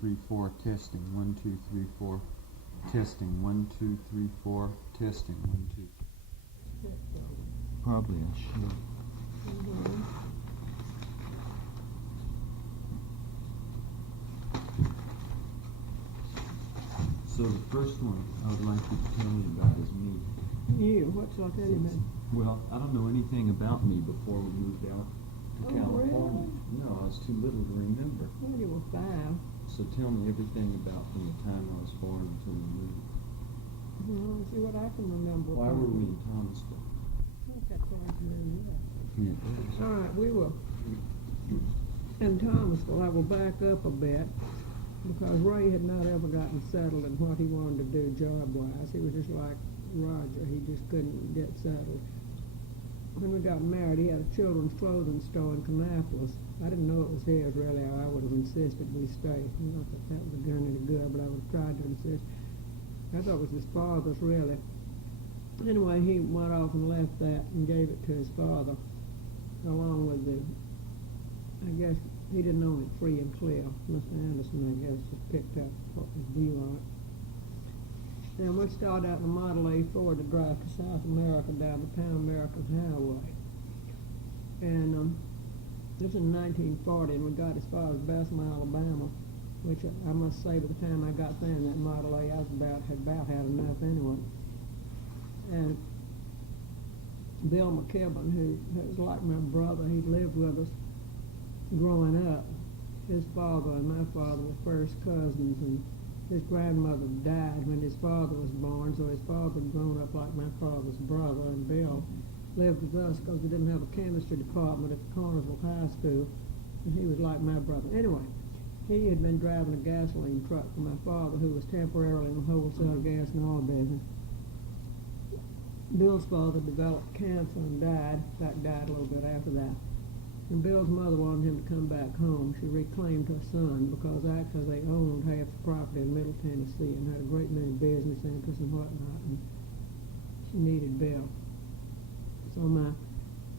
3 4 testing 1 2 3 4 testing 1 2 3 4 testing 1 2. Probably I should. So the first one I would like you to tell me about is me. You? What shall I tell you about? Well, I don't know anything about me before we moved out to California. Really? No, I was too little to remember. Well, you were 5. So tell me everything about from the time I was born until we moved. Well, see what I can remember. Why were we in Thomasville? Not that far from there. Yeah. All right, we were in Thomasville. I will back up a bit because Ray had not ever gotten settled in what he wanted to do job-wise. He was just like Roger. He just couldn't get settled. When we got married, he had a children's clothing store in Kannapolis. I didn't know it was his, really, or I would have insisted we stay. Not that that would have done any good, but I would have tried to insist. I thought it was his father's, really. Anyway, he went off and left that and gave it to his father, along with the, I guess, he didn't own it free and clear. Mr. Anderson, I guess, just picked up what was due on it. And we started out in a Model A Ford to drive to South America down the Pan American Highway. And this was in 1940, and we got as far as Bessemer, Alabama, which I must say by the time I got there in that Model A, I was had about enough anyway. And Bill McKibben, who was like my brother, he lived with us growing up. His father and my father were first cousins, and his grandmother died when his father was born, so his father had grown up like my father's brother, and Bill lived with us because we didn't have a chemistry department at Cornersville High School, and he was like my brother. Anyway, he had been driving a gasoline truck for my father, who was temporarily in the wholesale gas and oil business. Bill's father developed cancer and died. In fact, died a little bit after that. And Bill's mother wanted him to come back home. She reclaimed her son because actually they owned half the property in Middle Tennessee and had a great many business interests and whatnot, and she needed Bill. So my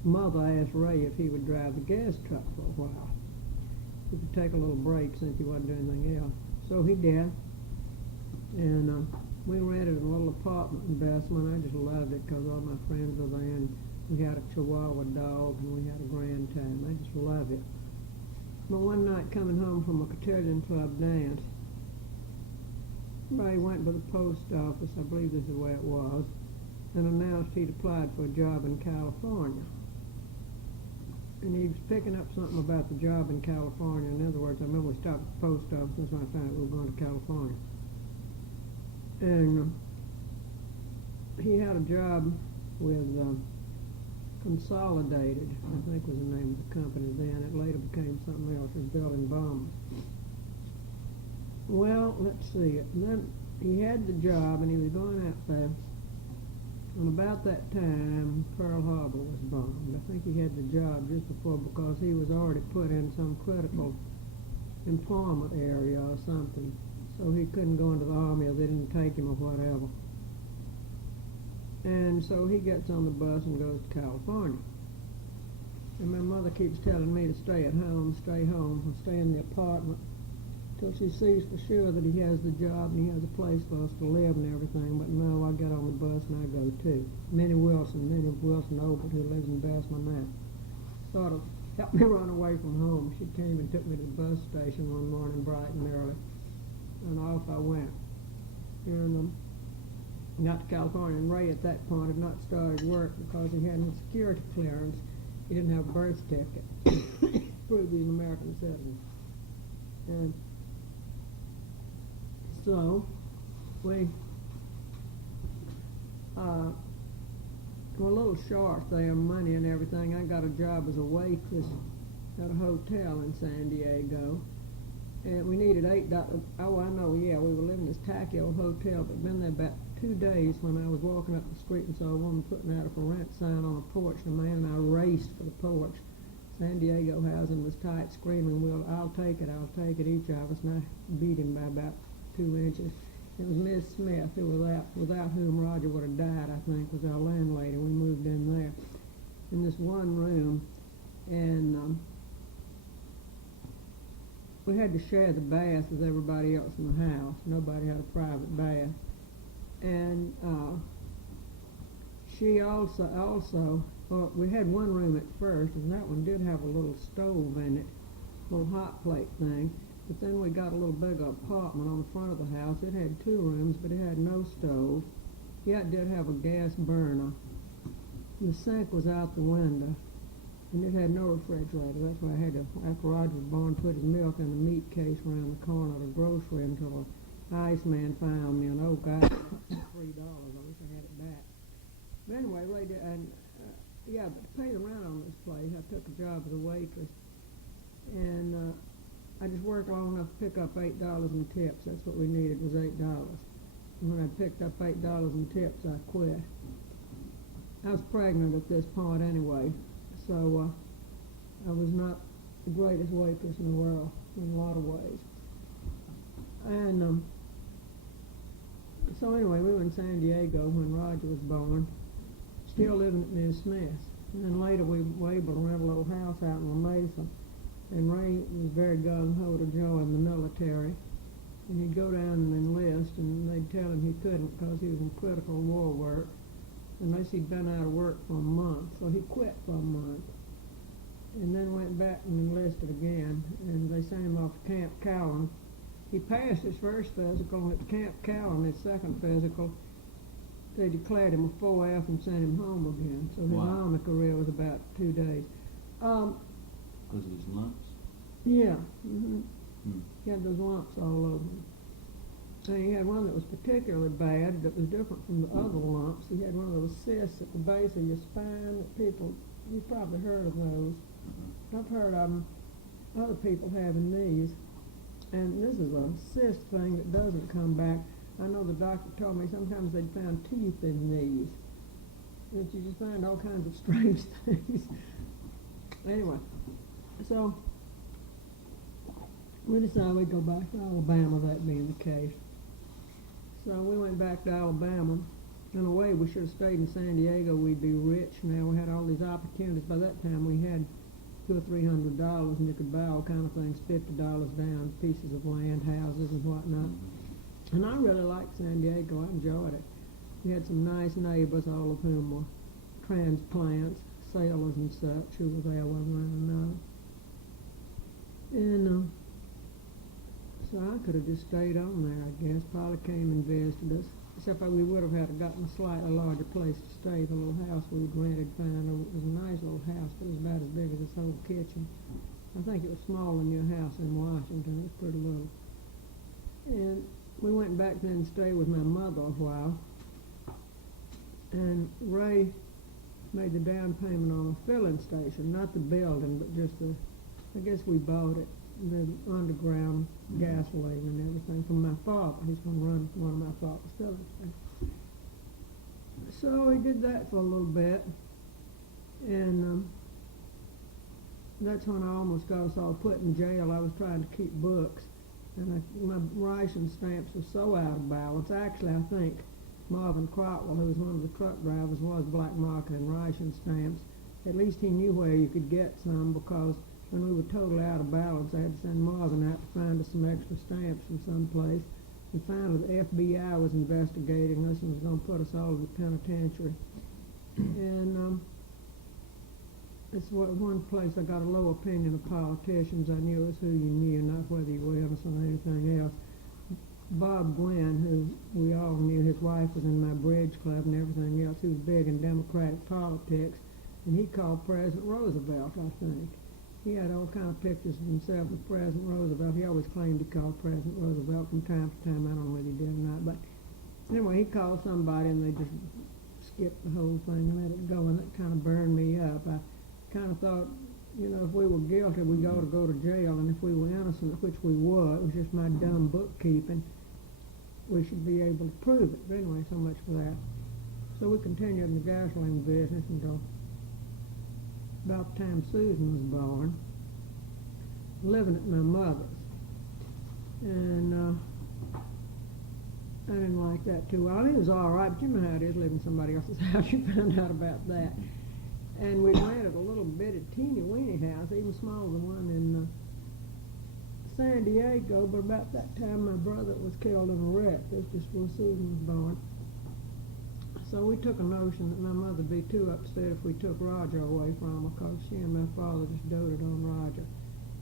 mother asked Ray if he would drive the gas truck for a while. He could take a little break since he wasn't doing anything else. So he did. And we rented a little apartment in Bessemer, and I just loved it because all my friends were there, and we had a Chihuahua dog, and we had a grand time. I just loved it. But one night, coming home from a cotillion club dance, Ray went to the post office, I believe this is the way it was, and announced he'd applied for a job in California. And he was picking up something about the job in California. In other words, I remember we stopped at the post office, and that's when I found out we were going to California. And he had a job with Consolidated, I think was the name of the company then. It later became something else. It was building bombs. Well, let's see. And then he had the job, and he was going out there. And about that time, Pearl Harbor was bombed. I think he had the job just before because he was already put in some critical employment area or something. So he couldn't go into the army or they didn't take him or whatever. And so he gets on the bus and goes to California. And my mother keeps telling me to stay at home, stay in the apartment till she sees for sure that he has the job and he has a place for us to live and everything. But no, I get on the bus and I go too. Minnie Wilson Obert, who lives in Bessemer now, sort of helped me run away from home. She came and took me to the bus station one morning bright and early, and off I went. And got to California, and Ray at that point had not started work because he had no security clearance. He didn't have a birth certificate. Proved he was an American citizen. And so we were a little short there, money and everything. I got a job as a waitress at a hotel in San Diego. And we needed $8. Oh, I know, yeah, we were living in this tacky old hotel, but been there about 2 days when I was walking up the street and saw a woman putting out a for rent sign on a porch, and a man and I raced for the porch. San Diego housing was tight, screaming, "Well, I'll take it, each of us," and I beat him by about 2 inches. It was Miss Smith, who without whom Roger would have died, I think, was our landlady. We moved in there, in this one room, and we had to share the bath with everybody else in the house. Nobody had a private bath. And she also, well, we had one room at first, and that one did have a little stove in it, little hot plate thing. But then we got a little bigger apartment on the front of the house. It had 2 rooms, but it had no stove. Yeah, it did have a gas burner. The sink was out the window, and it had no refrigerator. That's why I had to, after Roger was born, put his milk in the meat case around the corner of the grocery until the iceman found me. And oh God, $3. I wish I had it back. But anyway, Ray did, and yeah, but to pay the rent on this place, I took a job as a waitress, and I just worked long enough to pick up $8 in tips. That's what we needed, was $8. And when I picked up $8 in tips, I quit. I was pregnant at this point anyway, so I was not the greatest waitress in the world in a lot of ways. And so anyway, we were in San Diego when Roger was born, still living at Ms. Smith's. And then later we were able to rent a little house out in La Mesa. And Ray was very gung-ho to join the military. And he'd go down and enlist, and they'd tell him he couldn't because he was in critical war work, unless he'd been out of work for a month. So he quit for a month. And then went back and enlisted again, and they sent him off to Camp Cowan. He passed his first physical, and at Camp Cowan, his second physical, they declared him a 4F and sent him home again. So his Army career was about 2 days. Because of his lumps? Yeah. Mm-hmm. He had those lumps all over him. And he had one that was particularly bad that was different from the other lumps. He had one of those cysts at the base of your spine that people, you've probably heard of those. I've heard of them, other people having these. And this is a cyst thing that doesn't come back. I know the doctor told me sometimes they'd found teeth in these. That you just find all kinds of strange things. Anyway, so we decided we'd go back to Alabama, that being the case. So we went back to Alabama. In a way, we should have stayed in San Diego. We'd be rich now. We had all these opportunities. By that time, we had $200 or $300, and you could buy all kind of things, $50 down, pieces of land, houses, and whatnot. And I really liked San Diego. I enjoyed it. We had some nice neighbors, all of whom were transplants, sailors and such, who were there one way or another. And so I could have just stayed on there, I guess. Polly came and visited us, except we would have had to gotten a slightly larger place to stay. The little house we'd rented, found it was a nice little house, but it was about as big as this whole kitchen. I think it was smaller than your house in Washington. It was pretty little. And we went back then and stayed with my mother a while. And Ray made the down payment on a filling station, not the building, but just I guess we bought it, the underground gasoline and everything from my father. He's going to run one of my father's filling stations. So he did that for a little bit, and that's when I almost got us all put in jail. I was trying to keep books, and my ration stamps were so out of balance. Actually, I think Marvin Crotwell, who was one of the truck drivers, was black marketing ration stamps. At least he knew where you could get some, because when we were totally out of balance, I had to send Marvin out to find us some extra stamps from someplace. And finally, the FBI was investigating us and was going to put us all in the penitentiary. And it's one place I got a low opinion of politicians. I knew it was who you knew, not whether you were innocent or anything else. Bob Gwynn, who we all knew, his wife was in my bridge club and everything else. He was big in Democratic politics, and he called President Roosevelt, I think. He had all kind of pictures of himself with President Roosevelt. He always claimed he called President Roosevelt from time to time. I don't know whether he did or not, but anyway, he called somebody and they just skipped the whole thing and let it go, and that kind of burned me up. I kind of thought, you know, if we were guilty, we ought to go to jail, and if we were innocent, which we were, it was just my dumb bookkeeping, we should be able to prove it. But anyway, so much for that. So we continued in the gasoline business until about the time Susan was born, living at my mother's. And I didn't like that too well. I mean, it was all right, but you know how it is living in somebody else's house. You found out about that. And we rented a little bitty teeny weeny house, even smaller than one in San Diego, but about that time my brother was killed in a wreck. That's just when Susan was born. So we took a notion that my mother would be too upset if we took Roger away from her, because she and my father just doted on Roger.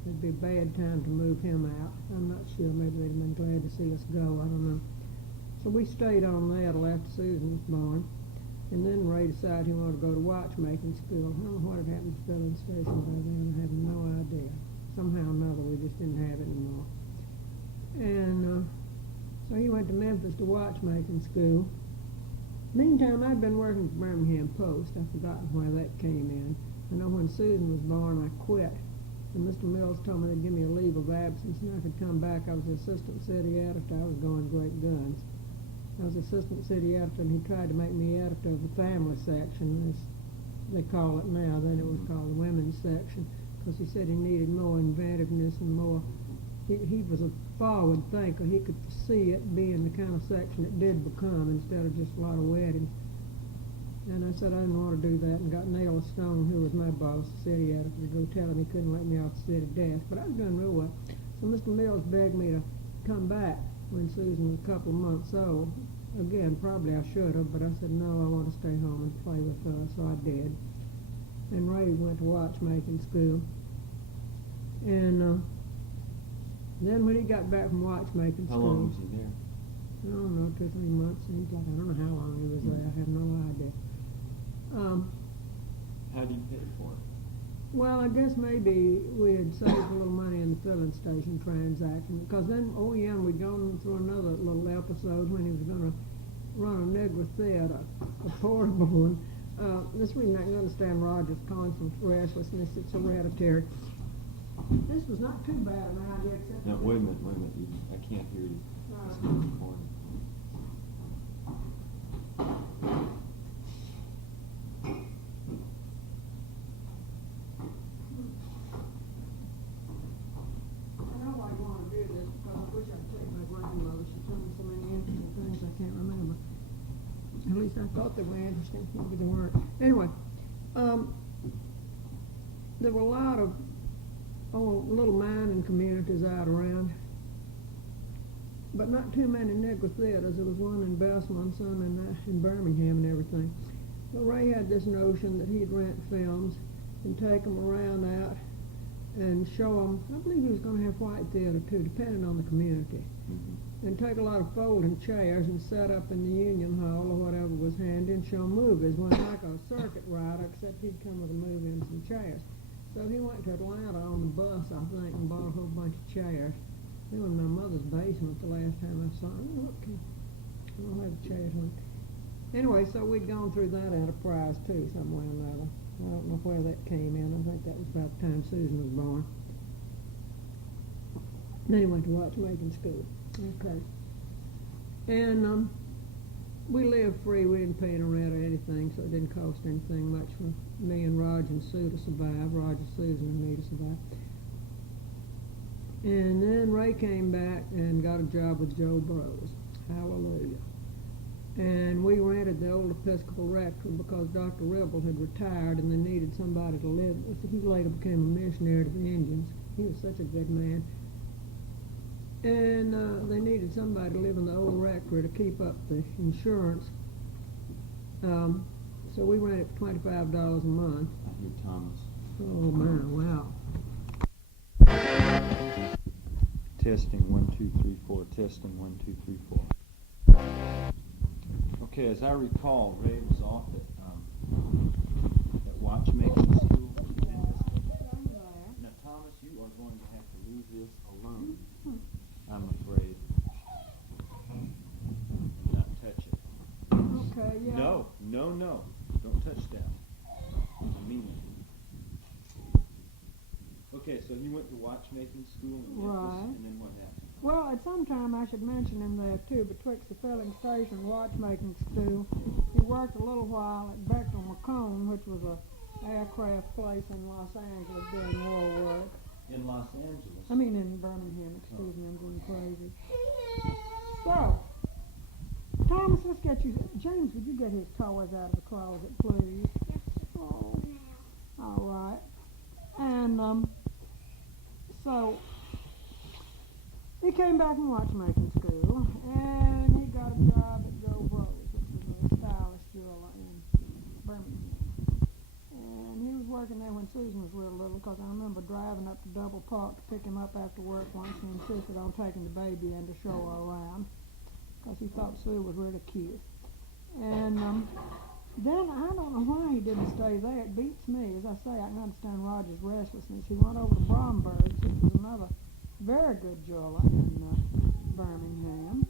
It'd be a bad time to move him out. I'm not sure. Maybe they'd have been glad to see us go. I don't know. So we stayed on that till after Susan was born. And then Ray decided he wanted to go to watchmaking school. I don't know what had happened to filling station by then. I have no idea. Somehow or another, we just didn't have it anymore. And so he went to Memphis to watchmaking school. Meantime, I'd been working for Birmingham Post. I've forgotten where that came in. I know when Susan was born, I quit. And Mr. Mills told me they'd give me a leave of absence and I could come back. I was the assistant city editor. I was going great guns. I was assistant city editor, and he tried to make me editor of the family section, as they call it now. Then it was called the women's section, because he said he needed more inventiveness and more. He was a forward thinker. He could see it being the kind of section it did become instead of just a lot of weddings. And I said I didn't want to do that, and got Naylor Stone, who was my boss, the city editor, to go tell him he couldn't let me off the city desk. But I was doing real well. So Mr. Mills begged me to come back when Susan was a couple of months old. Again, probably I should have, but I said, no, I want to stay home and play with her, so I did. And Ray went to watchmaking school. And then when he got back from watchmaking How school... long was he there? I don't know, 2 or 3 months. Seems like, I don't know how long he was there. I have no idea. How do you pay for it? Well, I guess maybe we had saved a little money in the filling station transaction, because then OEM, we'd gone through another little episode when he was going to run a Negro theater, a portable one. This reason I can understand Roger's constant restlessness. It's hereditary. This was not too bad an idea, except... Now, wait a minute. I can't hear you. It's not recording. At least I thought they were interesting. Maybe they weren't. Anyway, there were a lot of little mining communities out around, but not too many Negro theaters. There was one in Bessemer and some in Birmingham and everything. But Ray had this notion that he'd rent films and take them around out and show them. I believe he was going to have white theater too, depending on the community. And take a lot of folding chairs and set up in the Union Hall or whatever was handy and show movies. One like a circuit rider, except he'd come with a movie and some chairs. So he went to Atlanta on the bus, I think, and bought a whole bunch of chairs. They were in my mother's basement the last time I saw them. I don't know where the chairs went. Anyway, so we'd gone through that enterprise too, some way or another. I don't know where that came in. I think that was about the time Susan was born. Then he went to watchmaking school. Okay. And we lived free. We didn't pay any rent or anything, so it didn't cost anything much for me and Roger and Sue to survive, Roger, Susan, and me to survive. And then Ray came back and got a job with Joe Bros. Hallelujah. And we rented the old Episcopal rectory because Dr. Ribble had retired and they needed somebody to live with. He later became a missionary to the Indians. He was such a good man. And they needed somebody to live in the old rectory to keep up the insurance. So we rented for $25 a month. I hear Thomas. Oh, my, wow. Testing 1 2 3 4. Testing 1 2 3 4. Okay, as I recall, Ray was off at watchmaking school. Now, Thomas, you are going to have to leave this alone, I'm afraid. Not touch it. Okay, yeah. No. Don't touch that. I mean it. Okay, so he went to watchmaking school in Memphis, Right. and then what happened? Well, at some time I should mention him there too, betwixt the filling station and watchmaking school. He worked a little while at Bechtel McCone, which was a aircraft place in Los Angeles during war work. In Los Angeles. I mean in Birmingham, excuse me, I'm going crazy. So, Thomas, let's get you, James, would you get his toys out of the closet, please? Yes, oh, now. All right. And, so, came back from watchmaking school, and he got a job at Joe Bros, which was a stylish jeweler in Birmingham. And he was working there when Susan was real little, because I remember driving up to Double Park to pick him up after work once, and he insisted on taking the baby in to show her around, because he thought Sue was really cute. And then I don't know why he didn't stay there. It beats me. As I say, I can understand Roger's restlessness. He went over to Bromberg's, which was another very good jeweler in Birmingham.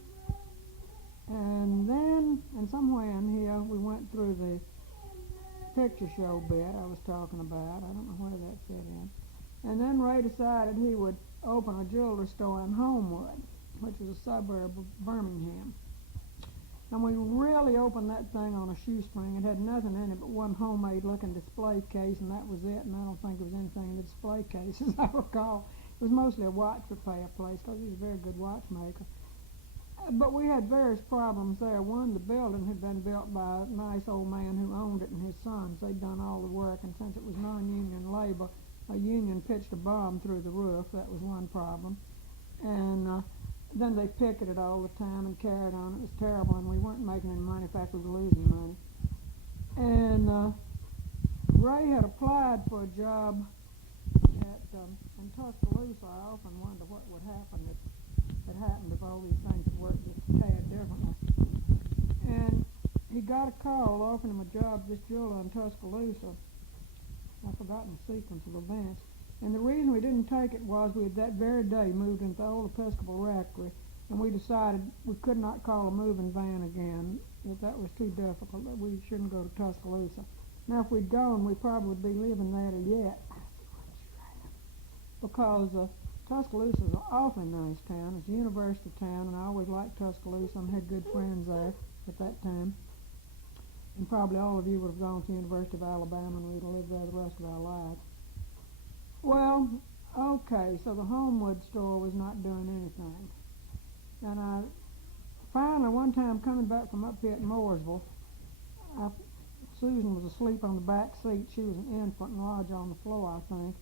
And then, and somewhere in here, we went through the picture show bit I was talking about. I don't know where that fit in. And then Ray decided he would open a jewelry store in Homewood, which is a suburb of Birmingham. And we really opened that thing on a shoestring. It had nothing in it but one homemade-looking display case, and that was it. And I don't think there was anything in the display case, as I recall. It was mostly a watch repair place, because he was a very good watchmaker. But we had various problems there. One, the building had been built by a nice old man who owned it and his sons. They'd done all the work, and since it was non-union labor, a union pitched a bomb through the roof. That was one problem. And then they picketed all the time and carried on. It was terrible, and we weren't making any money. In fact, we were losing money. And Ray had applied for a job in Tuscaloosa. I often wonder what would happen if it happened if all these things had worked just a tad differently. And he got a call offering him a job, this jeweler in Tuscaloosa. I've forgotten the sequence of events. And the reason we didn't take it was we had that very day moved into the old Episcopal Rectory, and we decided we could not call a moving van again, that was too difficult, that we shouldn't go to Tuscaloosa. Now, if we'd gone, we probably would be living there yet, because Tuscaloosa is an awfully nice town. It's a university town, and I always liked Tuscaloosa and had good friends there at that time. And probably all of you would have gone to the University of Alabama, and we would have lived there the rest of our lives. Well, okay, so the Homewood store was not doing anything. And I finally, one time coming back from up here at Mooresville, Susan was asleep on the back seat. She was an infant, and Roger on the floor, I think.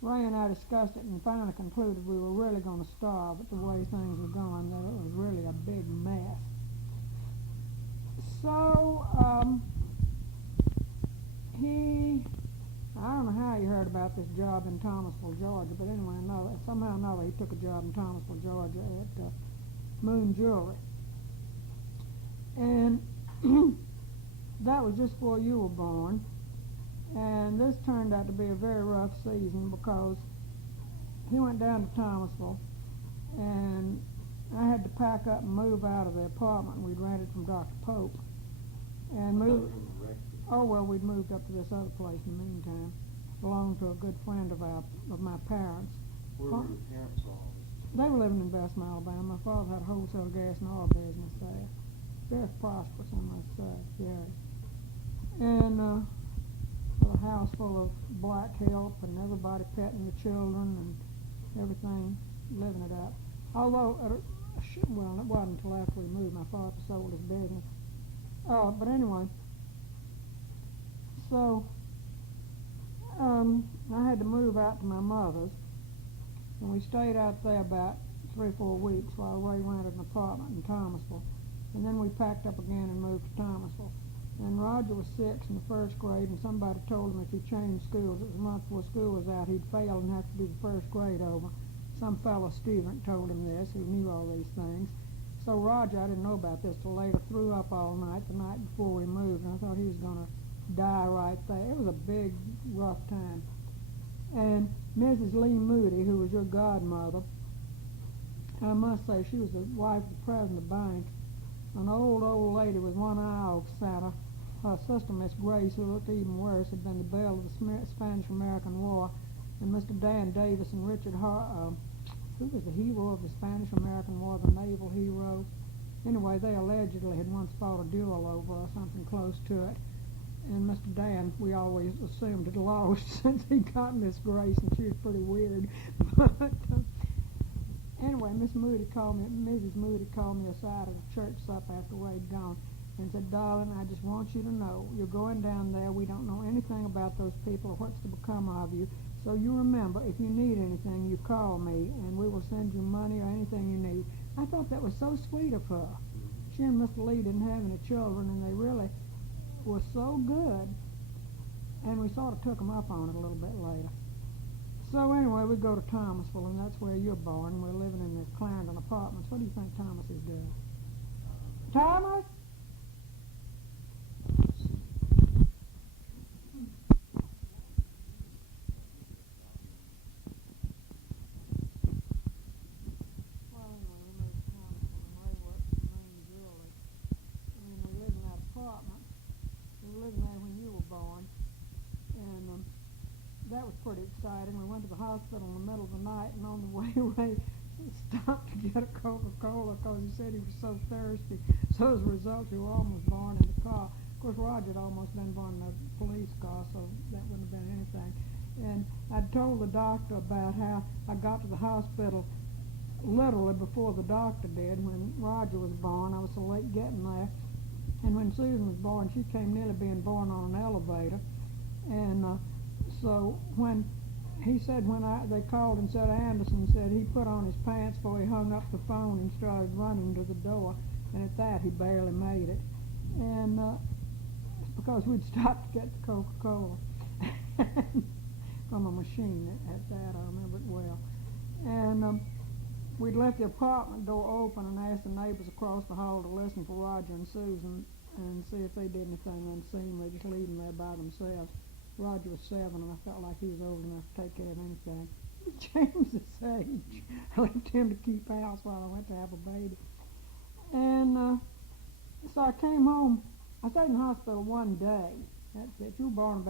Ray and I discussed it and finally concluded we were really going to starve at the way things were going, that it was really a big mess. So, I don't know how he heard about this job in Thomasville, Georgia, but anyway, somehow or another he took a job in Thomasville, Georgia at Moon Jewelry. And that was just before you were born. And this turned out to be a very rough season, because he went down to Thomasville, and I had to pack up and move out of the apartment we'd rented from Dr. Pope. And move. Oh, well, we'd moved up to this other place in the meantime. Belonged to a good friend of my parents. Where were your parents all this? They were living in Bessemer, Alabama. My father had a wholesale gas and oil business there. Very prosperous, I must say, very. And a house full of black help and everybody petting the children and everything, living it up. Although, well, it wasn't until after we moved. My father sold his business. But anyway, so I had to move out to my mother's, and we stayed out there about 3 or 4 weeks while Ray rented an apartment in Thomasville. And then we packed up again and moved to Thomasville. And Roger was 6 in the first grade, and somebody told him if he changed schools, it was a month before school was out, he'd fail and have to do the first grade over. Some fellow student told him this, who knew all these things. So Roger, I didn't know about this till later, threw up all night the night before we moved, and I thought he was going to die right there. It was a big, rough time. And Mrs. Lee Moody, who was your godmother, I must say she was the wife of the president of the bank, an old lady with one eye off center. Her sister, Miss Grace, who looked even worse, had been the belle of the Spanish-American War, and Mr. Dan Davis and Richard who was the hero of the Spanish-American War, the naval hero. Anyway, they allegedly had once fought a duel over or something close to it. And Mr. Dan, we always assumed, had lost since he got Miss Grace, and she was pretty weird. But anyway, Mrs. Moody called me aside at a church supper after Ray'd gone. and said, darling, I just want you to know, you're going down there. We don't know anything about those people or what's to become of you. So you remember, if you need anything, you call me, and we will send you money or anything you need. I thought that was so sweet of her. She and Mr. Lee didn't have any children, and they really were so good. And we sort of took them up on it a little bit later. So anyway, we go to Thomasville, and that's where you're born. We're living in the Clarendon Apartments. What do you think Thomas is doing? Thomas? Well, anyway, we moved to Thomasville, and Ray worked for me and Julie. And we lived in that apartment. We were living there when you were born. And that was pretty exciting. We went to the hospital in the middle of the night, and on the way, Ray stopped to get a Coca-Cola because he said he was so thirsty. So as a result, you were almost born in the car. Of course, Roger had almost been born in a police car, so that wouldn't have been anything. And I told the doctor about how I got to the hospital literally before the doctor did. When Roger was born, I was so late getting there. And when Susan was born, she came nearly being born on an elevator. And so when he said, they called and said Anderson said he put on his pants before he hung up the phone and started running to the door, and at that he barely made it. And because we'd stopped to get the Coca-Cola from a machine at that, I remember it well. And we'd left the apartment door open and asked the neighbors across the hall to listen for Roger and Susan and see if they did anything unseemly, just leave them there by themselves. Roger was 7, and I felt like he was old enough to take care of anything. James's age. I left him to keep house while I went to have a baby. And so I came home. I stayed in the hospital one day. That's it. You were born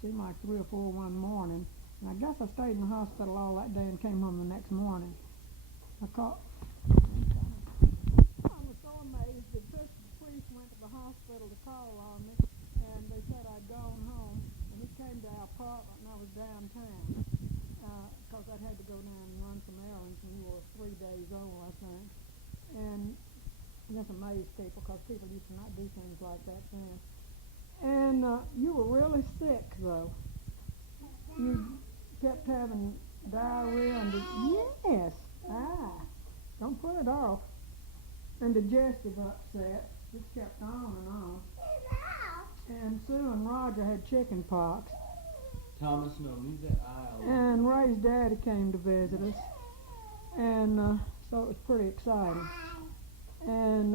seemed like 3 or 4 one morning. And I guess I stayed in the hospital all that day and came home the next morning. I was so amazed that the police went to the hospital to call on me. And they said I'd gone home, and he came to our apartment, and I was downtown, because I'd had to go down and run some errands when you were 3 days old, I think. And this amazed people, because people used to not do things like that then. And you were really sick, though. You kept having diarrhea and don't put it off. And digestive upset, just kept on and on. And Sue and Roger had chicken pox. Thomas, no, leave that eye alone. And Ray's daddy came to visit us. And so it was pretty exciting. And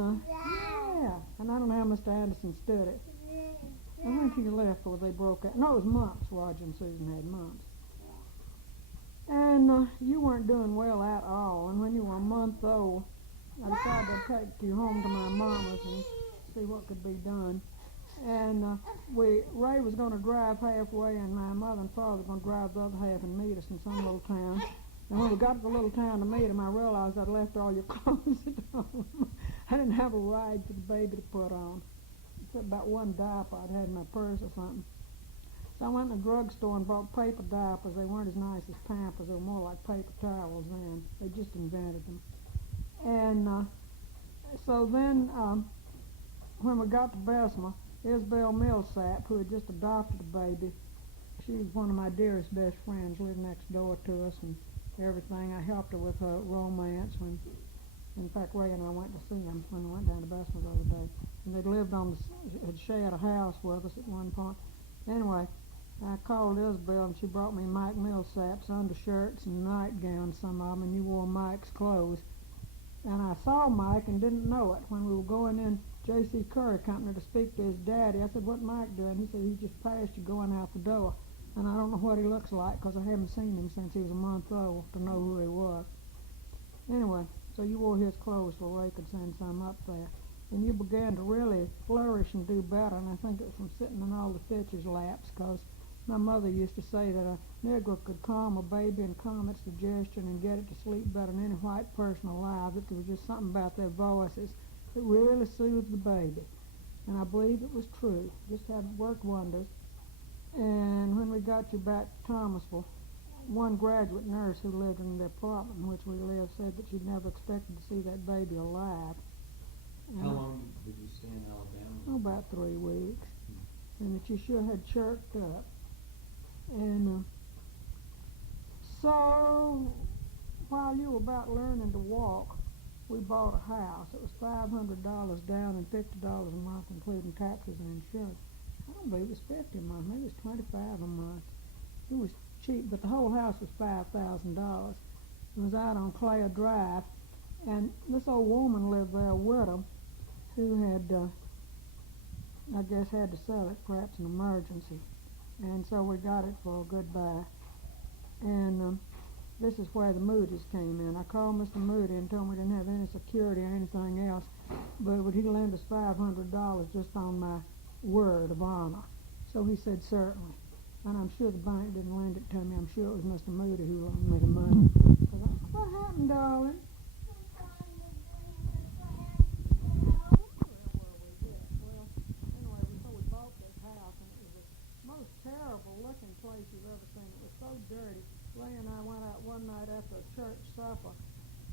and I don't know how Mr. Anderson stood it. I think he left before they broke out. No, it was mumps. Roger and Susan had mumps. And you weren't doing well at all. And when you were a month old, I decided to take you home to my mama's and see what could be done. And Ray was going to drive halfway, and my mother and father were going to drive the other half and meet us in some little town. And when we got to the little town to meet him, I realized I'd left all your clothes at home. I didn't have a ride for the baby to put on, except about one diaper I'd had in my purse or something. So I went in the drugstore and bought paper diapers. They weren't as nice as Pampers. They were more like paper towels then. They just invented them. And so then when we got to Bessemer, Isabel Millsap, who had just adopted a baby, she was one of my dearest best friends, lived next door to us and everything. I helped her with her romance when, in fact, Ray and I went to see them when we went down to Bessemer the other day. And they'd lived had shared a house with us at one point. Anyway, I called Isabel and she brought me Mike Millsap's undershirts and nightgowns, some of them, and you wore Mike's clothes. And I saw Mike and didn't know it. When we were going in J.C. Curry Company to speak to his daddy, I said, "What's Mike doing?" He said, "He just passed you going out the door." And I don't know what he looks like because I haven't seen him since he was a month old to know who he was. Anyway, so you wore his clothes so Ray could send some up there. And you began to really flourish and do better, and I think it was from sitting in all the Fitch's laps, because my mother used to say that a Negro could calm a baby and calm its digestion and get it to sleep better than any white person alive, that there was just something about their voices that really soothed the baby. And I believe it was true. Just had worked wonders. And when we got you back to Thomasville, one graduate nurse who lived in the apartment in which we lived said that she'd never expected to see that baby alive. How long did you stay in Alabama? Oh, about 3 weeks. And that you sure had chirked up. And so, while you were about learning to walk, we bought a house. It was $500 down and $50 a month, including taxes and insurance. I don't believe it was 50 a month. Maybe it was 25 a month. It was cheap, but the whole house was $5,000. It was out on Clare Drive, and this old woman lived there with them, who had, I guess, had to sell it, perhaps an emergency. And so we got it for a good buy. And this is where the Moody's came in. I called Mr. Moody and told him we didn't have any security or anything else, but would he lend us $500 just on my word of honor? So he said certainly. And I'm sure the bank didn't lend it to me. I'm sure it was Mr. Moody who loaned me the money. What happened, darling? Most terrible looking place you've ever seen. It was so dirty. Ray and I went out one night after a church supper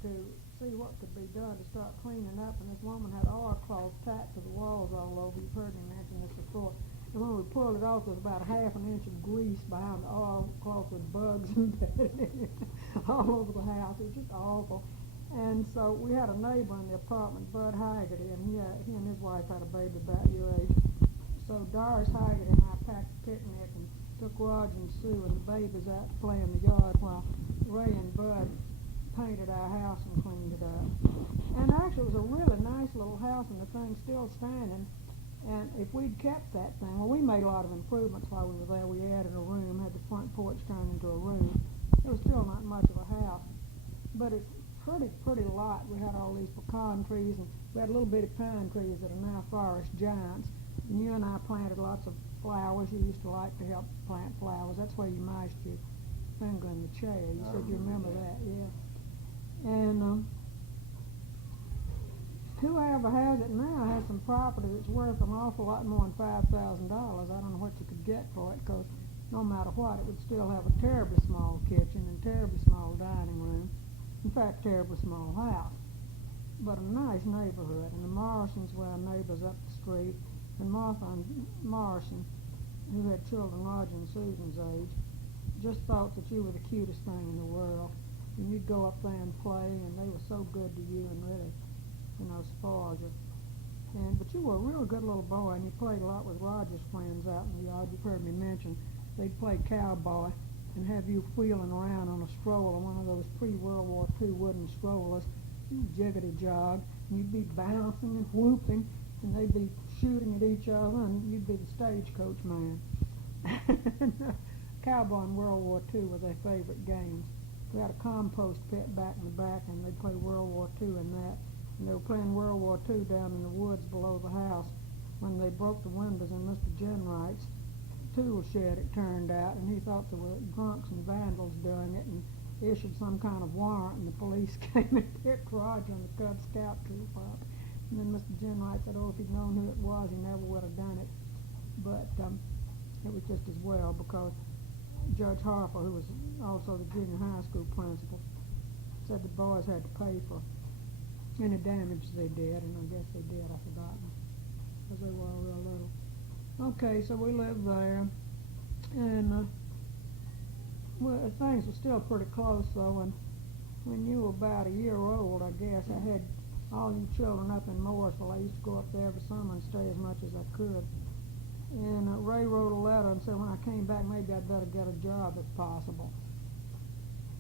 to see what could be done to start cleaning up, and this woman had oilcloth tacked to the walls all over. You've heard me mention this before. And when we pulled it off, there was about a half an inch of grease behind the oilcloth with bugs embedded in it all over the house. It was just awful. And so we had a neighbor in the apartment, Bud Haggerty, and he and his wife had a baby about your age. So Doris Haggerty and I packed a picnic and took Roger and Sue and the babies out to play in the yard while Ray and Bud painted our house and cleaned it up. And actually it was a really nice little house, and the thing's still standing. And if we'd kept that thing, well, we made a lot of improvements while we were there. We added a room, had the front porch turned into a room. It was still not much of a house, but it's pretty lot. We had all these pecan trees, and we had little bitty pine trees that are now forest giants. And you and I planted lots of flowers. You used to like to help plant flowers. That's where you mashed your finger in the chair. You said you remember that, yeah. And whoever has it now has some property that's worth an awful lot more than $5,000. I don't know what you could get for it, because no matter what, it would still have a terribly small kitchen and terribly small dining room. In fact, terribly small house. But a nice neighborhood. And the Morrisons were our neighbors up the street. And Martha and Morrison, who had children Roger and Susan's age, just thought that you were the cutest thing in the world. And you'd go up there and play, and they were so good to you and really, spoiled you. But you were a real good little boy, and you played a lot with Roger's friends out in the yard. You've heard me mention they'd play cowboy and have you wheeling around on a stroller, one of those pre-World War II wooden strollers. You'd jiggity jog, and you'd be bouncing and whooping, and they'd be shooting at each other, and you'd be the stagecoach man. Cowboy and World War II were their favorite games. We had a compost pit back in the back, and they'd play World War II in that. And they were playing World War II down in the woods below the house when they broke the windows in Mr. Jenwright's tool shed, it turned out, and he thought there were drunks and vandals doing it, and issued some kind of warrant, and the police came and picked Roger and the Cub Scout troop up. And then Mr. Jenwright said, if he'd known who it was, he never would have done it. But it was just as well, because Judge Harper, who was also the junior high school principal, said the boys had to pay for any damage they did, and I guess they did. I've forgotten, because they were all real little. Okay, so we lived there, and things were still pretty close, though. And when you were about a year old, I guess, I had all you children up in Morrisville. I used to go up there every summer and stay as much as I could. And Ray wrote a letter and said when I came back, maybe I'd better get a job if possible.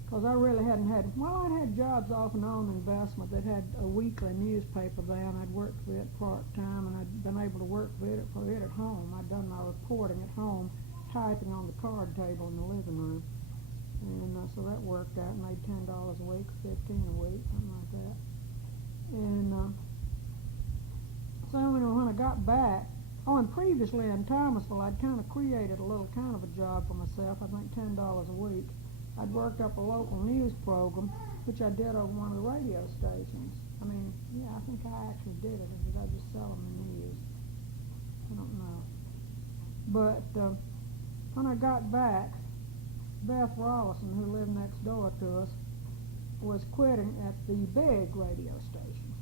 Because I really hadn't had, I'd had jobs off and on in Bessemer that had a weekly newspaper there, and I'd worked for it part-time, and I'd been able to work for it at home. I'd done my reporting at home, typing on the card table in the living room. And so that worked out, made $10 a week, $15 a week, something like that. And so when I got back, and previously in Thomasville, I'd kind of created a little kind of a job for myself, I think $10 a week. I'd worked up a local news program, which I did over one of the radio stations. I think I actually did it, or did I just sell them the news? I don't know. But when I got back, Beth Rollison, who lived next door to us, was quitting at the big radio station,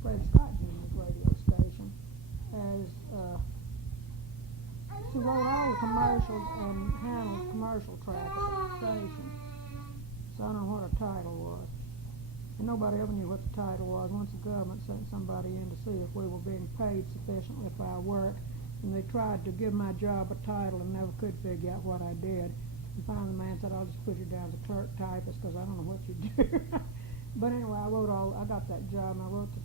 Fred Scott as she wrote all the commercials and handled commercial traffic at the station. So I don't know what her title was. And nobody ever knew what the title was. Once the government sent somebody in to see if we were being paid sufficiently for our work, and they tried to give my job a title and never could figure out what I did. And finally the man said, I'll just put you down as a clerk typist because I don't know what you do. But anyway, I got that job and I wrote the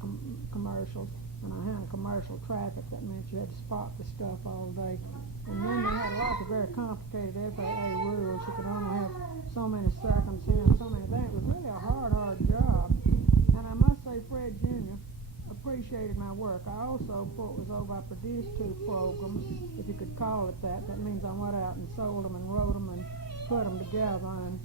commercials, and I handled commercial traffic. That meant you had to spot the stuff all day. And then they had lots of very complicated FAA rules. You could only have so many seconds here and so many there. It was really a hard job. And I must say Fred Jr. appreciated my work. I also, before it was over, I produced 2 programs, if you could call it that. That means I went out and sold them and wrote them and put them together. And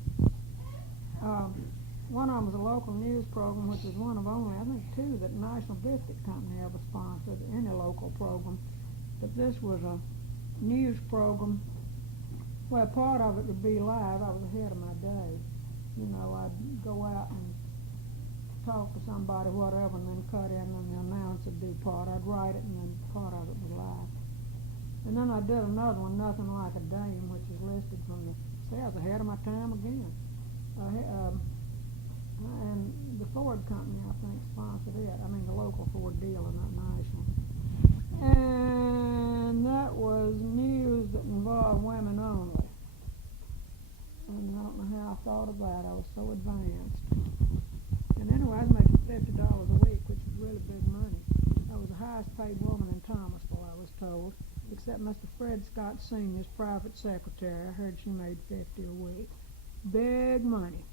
one of them was a local news program, which was one of only, I think, 2 that National Biscuit Company ever sponsored, any local program. But this was a news program. Well, part of it would be live. I was ahead of my day. You know, I'd go out and talk to somebody, whatever, and then cut in, and the announcer would do part. I'd write it, and then part of it was live. And then I did another one, Nothing Like a Dame, which is listed from the, see, I was ahead of my time again. And the Ford Company, I think, sponsored it. I mean, the local Ford dealer, not national. And that was news that involved women only. And I don't know how I thought of that. I was so advanced. And anyway, I was making $50 a week, which was really big money. I was the highest paid woman in Thomasville, I was told, except Mr. Fred Scott Sr.'s private secretary. I heard she made $50 a week. Big money.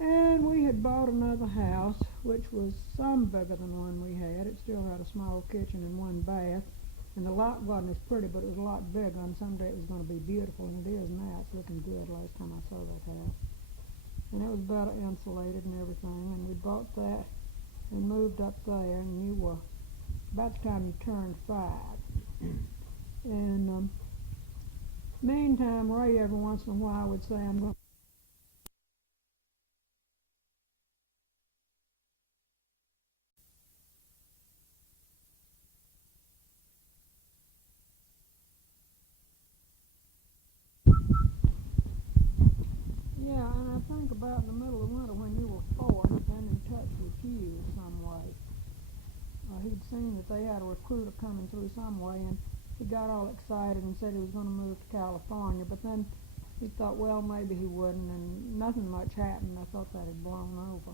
And we had bought another house, which was some bigger than one we had. It still had a small kitchen and 1 bath. And the lot wasn't as pretty, but it was a lot bigger, and someday it was going to be beautiful, and it is now. It's looking good last time I saw that house. And it was better insulated and everything, and we bought that and moved up there, and you were about the time you turned 5. And meantime, Ray every once in a while would say, I'm going. Yeah, and I think about in the middle of winter when you were 4, he'd been in touch with you in some way. He'd seen that they had a recruiter coming through some way, and he got all excited and said he was going to move to California, but then he thought, well, maybe he wouldn't, and nothing much happened. I thought that had blown over.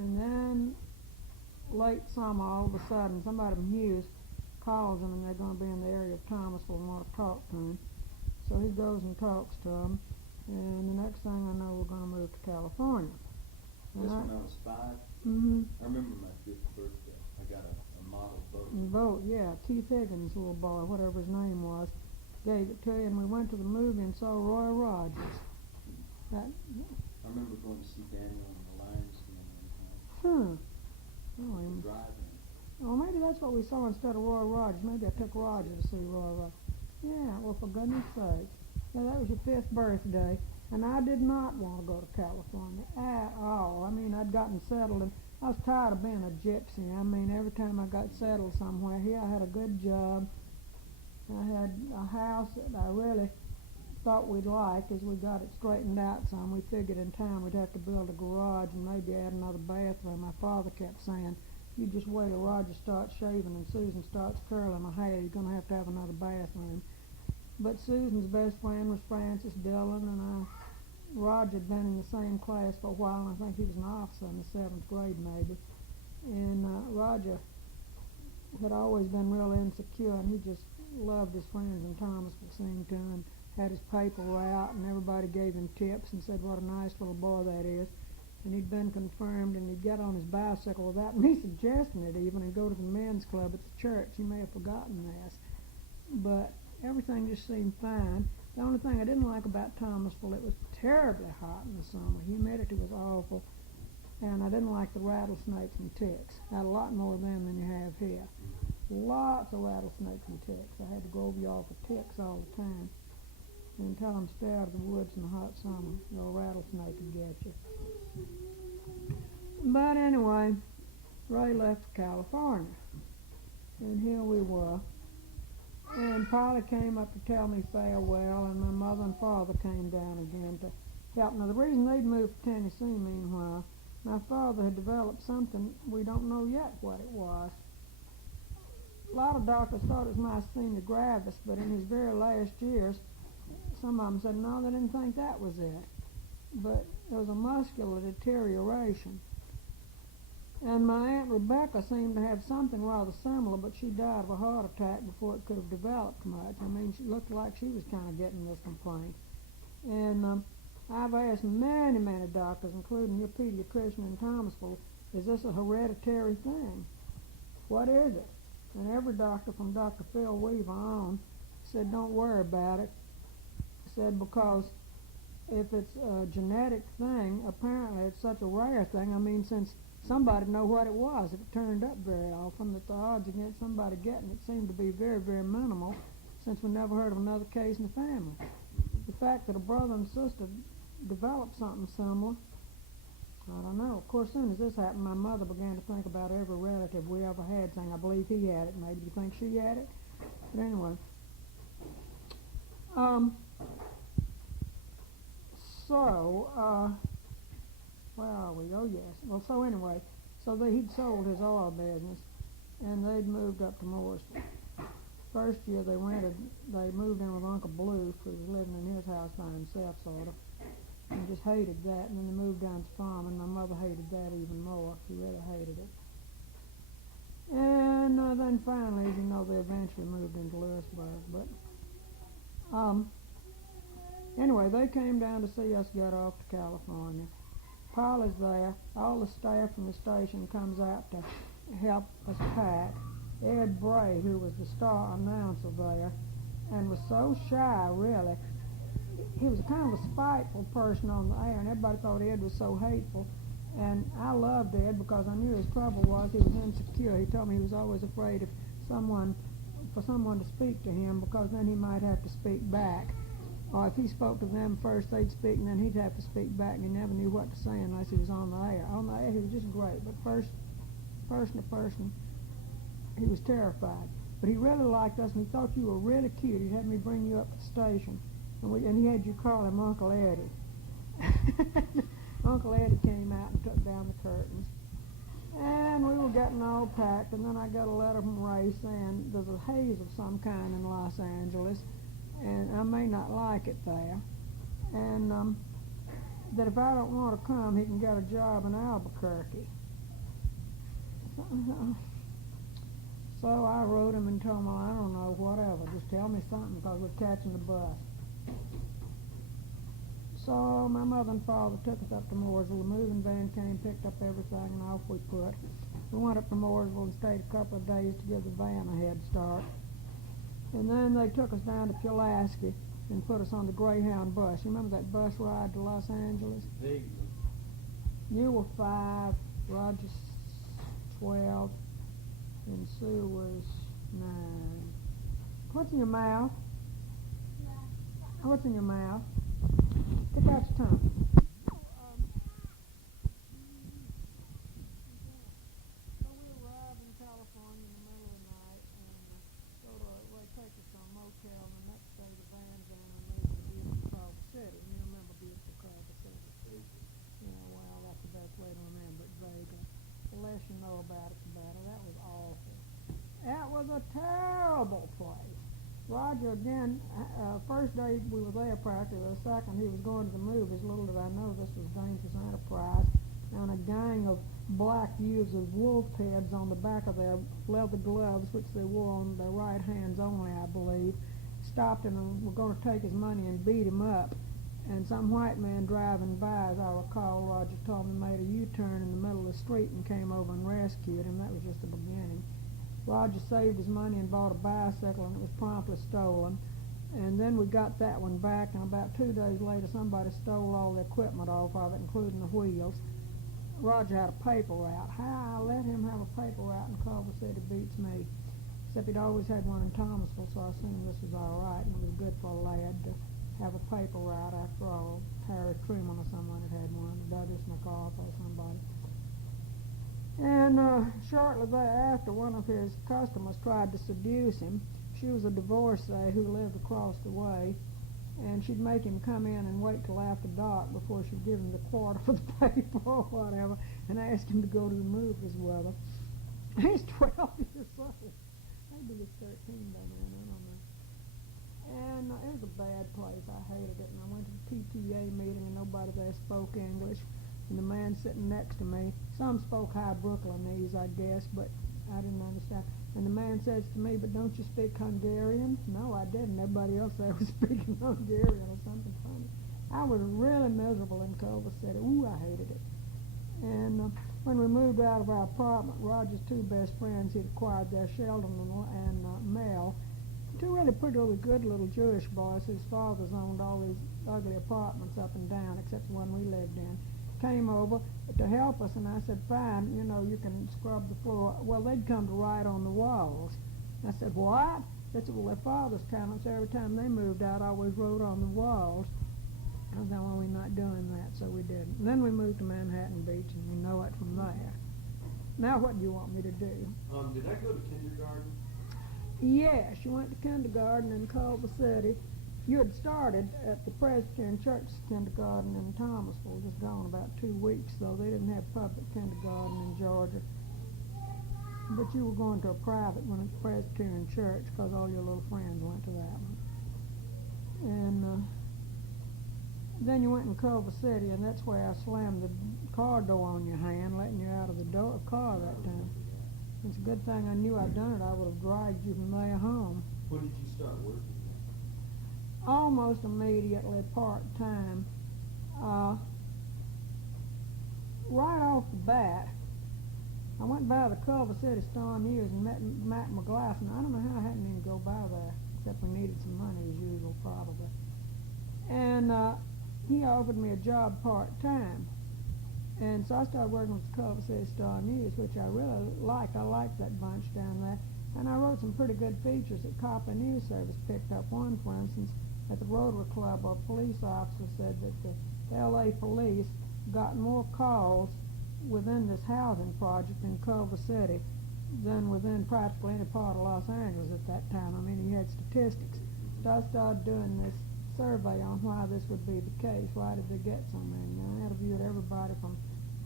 And then late summer, all of a sudden, somebody from Hughes calls him, and they're going to be in the area of Thomasville and want to talk to him. So he goes and talks to him, and the next thing I know, we're going to move to California. This when I was 5? Mm-hmm. I remember my 5th birthday. I got a model boat. Boat, yeah. Keith Higgins' little boy, whatever his name was, gave it to you, and we went to the movie and saw Roy Rogers. That. I remember going to see Daniel and the Lions one time. Driving. Oh, maybe that's what we saw instead of Roy Rogers. Maybe I took Roger to see Roy Rogers. Yeah, well, for goodness sake. Yeah, that was your 5th birthday, and I did not want to go to California at all. I mean, I'd gotten settled, and I was tired of being a gypsy. I mean, every time I got settled somewhere, here I had a good job. I had a house that I really thought we'd like as we got it straightened out some. We figured in time we'd have to build a garage and maybe add another bathroom. My father kept saying, you just wait till Roger starts shaving and Susan starts curling her hair, you're going to have another bathroom. But Susan's best friend was Francis Dillon, and Roger had been in the same class for a while, and I think he was an officer in the 7th grade maybe. And Roger had always been real insecure, and he just loved his friends in Thomasville, seemed to, and had his paper route, and everybody gave him tips and said what a nice little boy that is. And he'd been confirmed, and he'd get on his bicycle without me suggesting it even, and go to the men's club at the church. He may have forgotten this. But everything just seemed fine. The only thing I didn't like about Thomasville, it was terribly hot in the summer. Humidity was awful. And I didn't like the rattlesnakes and ticks. I had a lot more of them than you have here. Lots of rattlesnakes and ticks. I had to go over y'all for ticks all the time. And tell them stay out of the woods in the hot summer. The rattlesnake would get you. But anyway, Ray left for California. And here we were. And Polly came up to tell me farewell, and my mother and father came down again to help. Now, the reason they'd moved to Tennessee, meanwhile, my father had developed something we don't know yet what it was. A lot of doctors thought it was myasthenia gravis, but in his very last years, some of them said, no, they didn't think that was it. But it was a muscular deterioration. And my Aunt Rebecca seemed to have something rather similar, but she died of a heart attack before it could have developed much. I mean, she looked like she was kind of getting this complaint. And I've asked many, many doctors, including your pediatrician in Thomasville, is this a hereditary thing? What is it? And every doctor from Dr. Phil Weaver on said, don't worry about it. Said because if it's a genetic thing, apparently it's such a rare thing. I mean, since somebody'd know what it was if it turned up very often, that the odds against somebody getting it seemed to be very, very minimal, since we never heard of another case in the family. The fact that a brother and sister developed something similar, I don't know. Of course, as soon as this happened, my mother began to think about every relative we ever had, saying, I believe he had it. Maybe you think she had it? But anyway. Where are we? Oh, yes. Well, so anyway, he'd sold his oil business, and they'd moved up to Mooresville. First year they moved in with Uncle Blue, who was living in his house by himself, sort of, and just hated that. And then they moved down to farm, and my mother hated that even more. She really hated it. And then finally, as you know, they eventually moved into Lewisburg. But anyway, they came down to see us get off to California. Polly's there. All the staff from the station comes out to help us pack. Ed Bray, who was the star announcer there, and was so shy, really. He was kind of a spiteful person on the air, and everybody thought Ed was so hateful. And I loved Ed because I knew his trouble was he was insecure. He told me he was always afraid for someone to speak to him, because then he might have to speak back. Or if he spoke to them first, they'd speak, and then he'd have to speak back, and he never knew what to say unless he was on the air. On the air, he was just great, but person to person, he was terrified. But he really liked us, and he thought you were really cute. He had me bring you up to the station, and he had you call him Uncle Eddie. Uncle Eddie came out and took down the curtains. And we were getting all packed, and then I got a letter from Ray saying there's a haze of some kind in Los Angeles, and I may not like it there, and that if I don't want to come, he can get a job in Albuquerque. So I wrote him and told him, well, I don't know, whatever, just tell me something, because we're catching the bus. So my mother and father took us up to Mooresville. The moving van came, picked up everything, and off we put. We went up to Mooresville and stayed a couple of days to give the van a head start. And then they took us down to Pulaski and put us on the Greyhound bus. You remember that bus ride to Los Angeles? Big. You were 5, Roger 12, and Sue was 9. What's in your mouth? What's in your mouth? Stick out your tongue. So we arrived in California in the middle of the night, and take us to a motel, and the next day the van's in and moved to Beautiful Culver City. You remember Beautiful Culver City? Yeah, well, that's the best way to remember it vaguely. The less you know about it, the better. That was awful. That was a terrible place. Roger, again, first day we were there practically, the second he was going to the movies. Little did I know this was Dangerous Enterprise, and a gang of black youths with wolf heads on the back of their leather gloves, which they wore on their right hands only, I believe, stopped him and were going to take his money and beat him up. And some white man driving by, as I recall, Roger told me, made a U-turn in the middle of the street and came over and rescued him. That was just the beginning. Roger saved his money and bought a bicycle, and it was promptly stolen. And then we got that one back, and about 2 days later somebody stole all the equipment off of it, including the wheels. Roger had a paper route. How I let him have a paper route in Culver City beats me. Except he'd always had one in Thomasville, so I assumed this was all right, and it was good for a lad to have a paper route after all. Harry Truman or someone had one, Douglas MacArthur or somebody. And shortly thereafter, one of his customers tried to seduce him. She was a divorcee who lived across the way, and she'd make him come in and wait till after dark before she'd give him the quarter for the paper or whatever, and ask him to go to the movies with her. He's 12 years old. Maybe he's 13 by then, I don't know. And it was a bad place. I hated it. And I went to the PTA meeting, and nobody there spoke English. And the man sitting next to me, some spoke high Brooklynese, I guess, but I didn't understand. And the man says to me, "But don't you speak Hungarian?" No, I didn't. Everybody else there was speaking Hungarian or something funny. I was really miserable in Culver City. Ooh, I hated it. And when we moved out of our apartment, Roger's two best friends he'd acquired there, Sheldon and Mel, two really pretty little good little Jewish boys whose fathers owned all these ugly apartments up and down, except the one we lived in, came over to help us, and I said, "Fine, you can scrub the floor." Well, they'd come to write on the walls. I said, "What?" They said, "Well, their father's tenants, every time they moved out, always wrote on the walls." I thought, well, we're not doing that, so we didn't. And then we moved to Manhattan Beach, and we know it from there. Now what do you want me to do? Did I go to kindergarten? Yes, you went to kindergarten in Culver City. You had started at the Presbyterian Church kindergarten in Thomasville, just gone about 2 weeks, though. They didn't have public kindergarten in Georgia. But you were going to a private one at the Presbyterian Church because all your little friends went to that one. And then you went in Culver City, and that's where I slammed the car door on your hand, letting you out of the car that time. It's a good thing I knew I'd done it. I would have dragged you from there home. When did you start working there? Almost immediately, part-time. Right off the bat, I went by the Culver City Star News and met Matt McGlaughlin. I don't know how I hadn't even go by there, except we needed some money as usual, probably. And he offered me a job part-time. And so I started working with the Culver City Star News, which I really liked. I liked that bunch down there. And I wrote some pretty good features that Copper News Service picked up. One, for instance, at the Rotary Club, a police officer said that the L.A. police got more calls within this housing project in Culver City than within practically any part of Los Angeles at that time. I mean, he had statistics. So I started doing this survey on why this would be the case. Why did they get so many? And I interviewed everybody from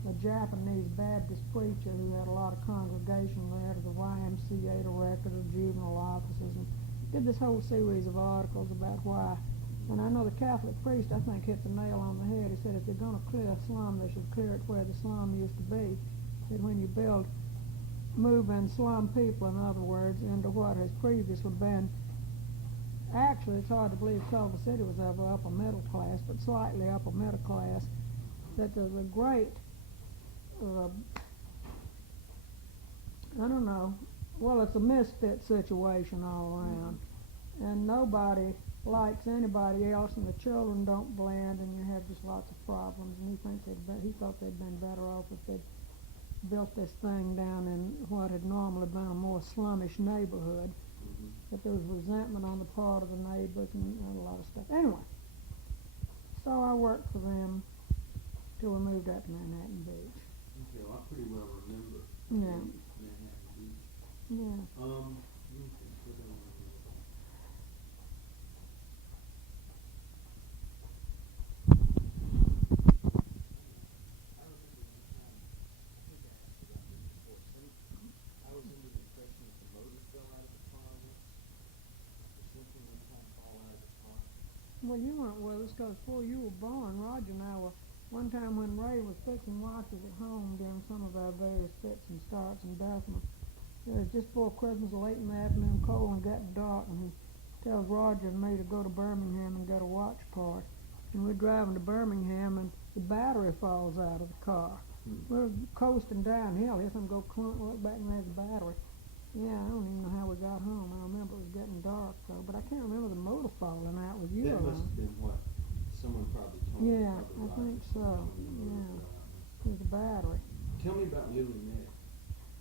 a Japanese Baptist preacher who had a lot of congregation there to the YMCA director, to juvenile officers, and did this whole series of articles about why. And I know the Catholic priest, I think, hit the nail on the head. He said if they're going to clear a slum, they should clear it where the slum used to be. That when you move in slum people, in other words, into what has previously been. Actually, it's hard to believe Culver City was ever upper middle class, but slightly upper middle class. That there's a great, I don't know, well, it's a misfit situation all around. And nobody likes anybody else, and the children don't blend, and you have just lots of problems. And he thought they'd been better off if they'd built this thing down in what had normally been a more slummish neighborhood. But there was resentment on the part of the neighbors and a lot of stuff. Anyway, so I worked for them till we moved out to Manhattan Beach. Okay, well, I pretty well remember Yeah. Manhattan Beach. Yeah. Let me think, what do I wanna do? I remember one time, I think I asked about this before. I was under the impression that the motor fell out of the car once. Or something one time fall out of the car. Well, you weren't with us because before you were born, Roger and I were, one time when Ray was fixing watches at home during some of our various fits and starts and decimals, it was just before Christmas, late in the afternoon, cold and getting dark, and he tells Roger and me to go to Birmingham and get a watch part. And we're driving to Birmingham, and the battery falls out of the car. We're coasting downhill. Here's some go clunk, look back, and there's the battery. Yeah, I don't even know how we got home. I remember it was getting dark, though, but I can't remember the motor falling out with you That must around. have been what? Someone probably told Yeah, probably I think Roger so. when the motor Yeah. fell out. It was the battery. Tell me about Lily Mae.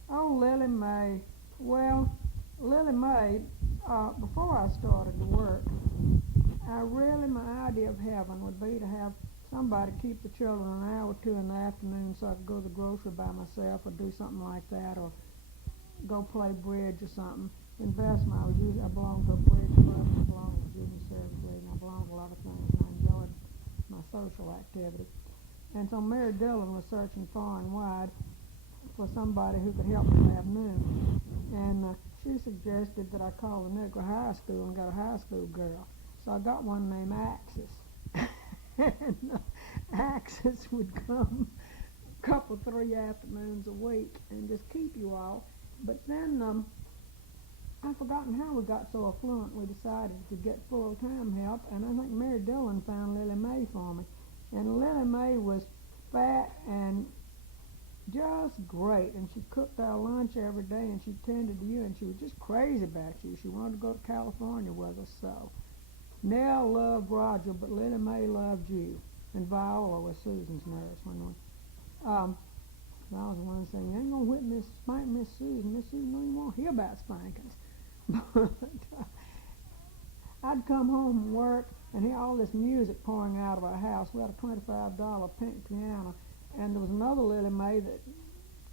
Oh, Lily Mae. Well, Lily Mae, before I started to work, my idea of heaven would be to have somebody to keep the children an hour or two in the afternoon so I could go to the grocery by myself or do something like that, or go play bridge or something. In Bessemer, I belonged to a bridge club, and I belonged to the junior service league, and I belonged to a lot of things, and I enjoyed my social activity. And so Mary Dillon was searching far and wide for somebody who could help me have noon. And she suggested that I call the Negro High School and got a high school girl. So I got one named Axis. And Axis would come a couple, 3 afternoons a week and just keep you all. But then I've forgotten how we got so affluent we decided to get full-time help, and I think Mary Dillon found Lily Mae for me. And Lily Mae was fat and just great, and she cooked our lunch every day, and she tended to you, and she was just crazy about you. She wanted to go to California with us, so. Nell loved Roger, but Lily Mae loved you, and Viola was Susan's nurse. I was the one saying, you ain't gonna whip spank Miss Susan. Miss Susan don't even want to hear about spankings. But I'd come home from work and hear all this music pouring out of our house. We had a $25 pink piano, and there was another Lily Mae that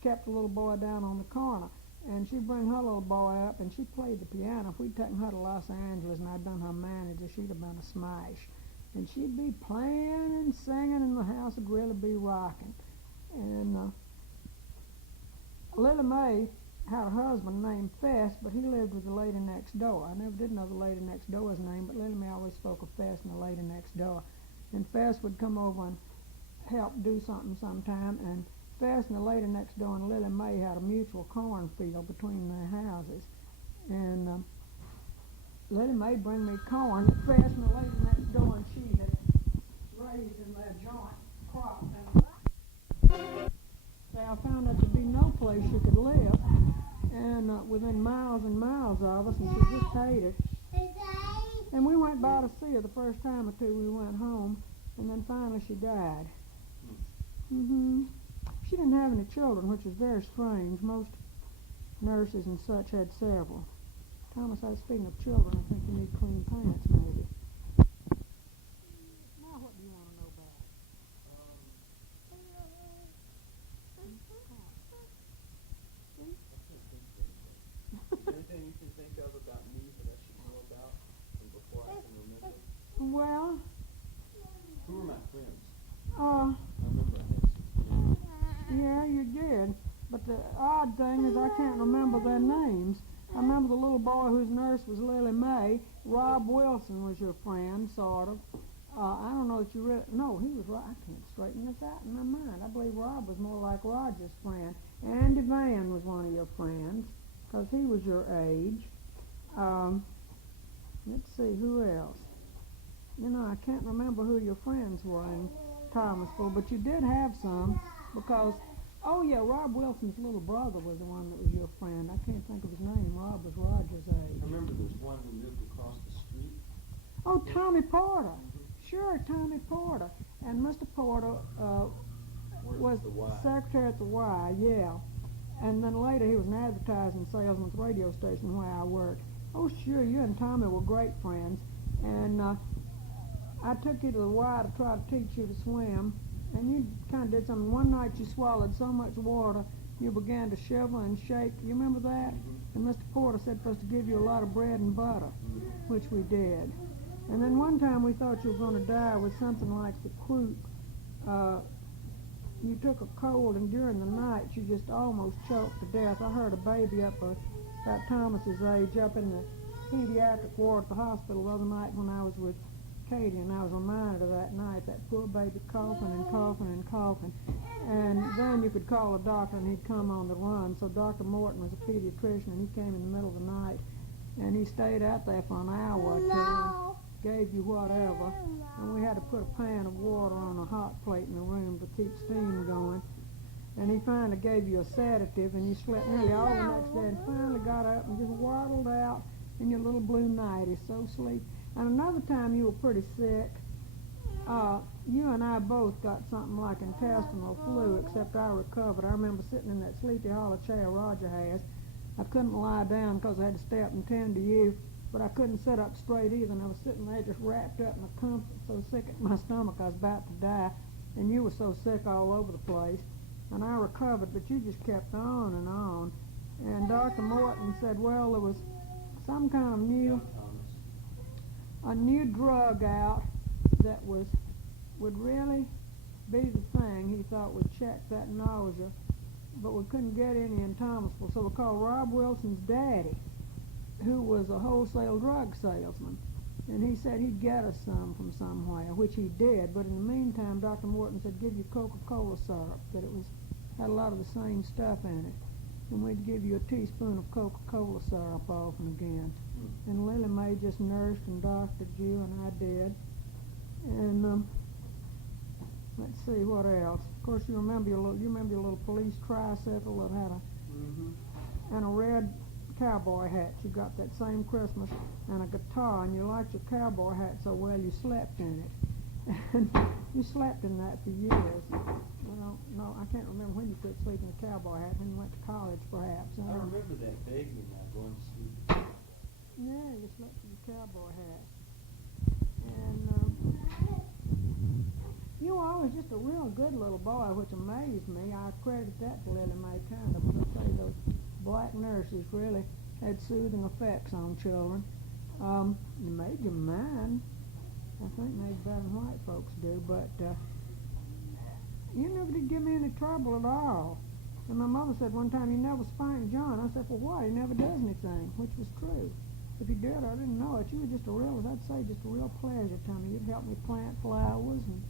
kept the little boy down on the corner. And she'd bring her little boy up, and she played the piano. If we'd taken her to Los Angeles and I'd been her manager, she'd have been a smash. And she'd be playing and singing, and the house would really be rocking. And Lily Mae had a husband named Fess, but he lived with the lady next door. I never did know the lady next door's name, but Lily Mae always spoke of Fess and the lady next door. And Fess would come over and help do something sometime, and Fess and the lady next door and Lily Mae had a mutual cornfield between their houses. And Lily Mae bring me corn that Fess and the lady next door and she had raised in their joint crop. I found out there'd be no place she could live, and within miles and miles of us, and she just hated. And we went by to see her the first time or two we went home, and then finally she died. She didn't have any children, which is very strange. Most nurses and such had several. Thomas, I was speaking of children. I think you need clean pants, maybe. Now what do you want to know about it? Is there anything you can think of about me that I should know about from before I can remember? Well, Who were my friends? uh, I remember I had some friends. yeah, you did. But the odd thing is I can't remember their names. I remember the little boy whose nurse was Lily Mae. Rob Wilson was your friend, sort of. I don't know that you really... No, he was right. I can't straighten this out in my mind. I believe Rob was more like Roger's friend. Andy Van was one of your friends, because he was your age. Let's see, who else? You know, I can't remember who your friends were in Thomasville, but you did have some, because... Oh, yeah, Rob Wilson's little brother was the one that was your friend. I can't think of his name. Rob was Roger's age. I remember there's one who lived across the street. Oh, Tommy Porter. Sure, Tommy Porter. And Mr. Porter was the Y. secretary at the Y, yeah. And then later he was an advertising salesman at the radio station where I worked. Oh, sure, you and Tommy were great friends. And I took you to the Y to try to teach you to swim. And you kind of did something. One night you swallowed so much water you began to shiver and shake. You remember that? And Mr. Porter said for us to give you a lot of bread and butter, which we did. And then one time we thought you were going to die with something like the croup. You took a cold, and during the night you just almost choked to death. I heard a baby up about Thomas's age up in the pediatric ward at the hospital the other night when I was with Katie, and I was reminded of that night, that poor baby coughing and coughing and coughing. And then you could call a doctor and he'd come on the run. So Dr. Morton was a pediatrician, and he came in the middle of the night, and he stayed out there for an hour or two and gave you whatever. And we had to put a pan of water on a hot plate in the room to keep steam going. And he finally gave you a sedative, and you slept nearly all the next day, and finally got up and just waddled out in your little blue nightie, so sleepy. And another time you were pretty sick. You and I both got something like intestinal flu, except I recovered. I remember sitting in that Sleepy Hollow chair Roger has. I couldn't lie down because I had to stay up and tend to you. but I couldn't sit up straight either, and I was sitting there just wrapped up in a comfort, so sick at my stomach I was about to die, and you were so sick all over the place, and I recovered, but you just kept on and on. And Dr. Morton said, well, there was some kind of a new drug out that would really be the thing. He thought would check that nausea, but we couldn't get any in Thomasville, so we called Rob Wilson's daddy, who was a wholesale drug salesman, and he said he'd get us some from somewhere, which he did. But in the meantime, Dr. Morton said, give you Coca-Cola syrup, that had a lot of the same stuff in it, and we'd give you a teaspoon of Coca-Cola syrup often again. And Lily Mae just nursed and doctored you, and I did. And let's see what else. Of course, you remember your little police tricycle that had a red cowboy hat. You got that same Christmas, and a guitar, and you liked your cowboy hat so well you slept in it. And you slept in that for years. Well, no, I can't remember when you quit sleeping in a cowboy hat, when you went to college perhaps. I remember that vaguely now, going to sleep. Yeah, you slept in your cowboy hat. And you were always just a real good little boy, which amazed me. I credit that to Lily Mae kind of. I'll tell you, those black nurses really had soothing effects on children. You made your mind. I think maybe better than white folks do, but you never did give me any trouble at all. And my mother said one time, you never spanked John. I said, well, why? He never does anything, which was true. If he did, I didn't know it. You were just as I'd say, just a real pleasure to me. You'd help me plant flowers, and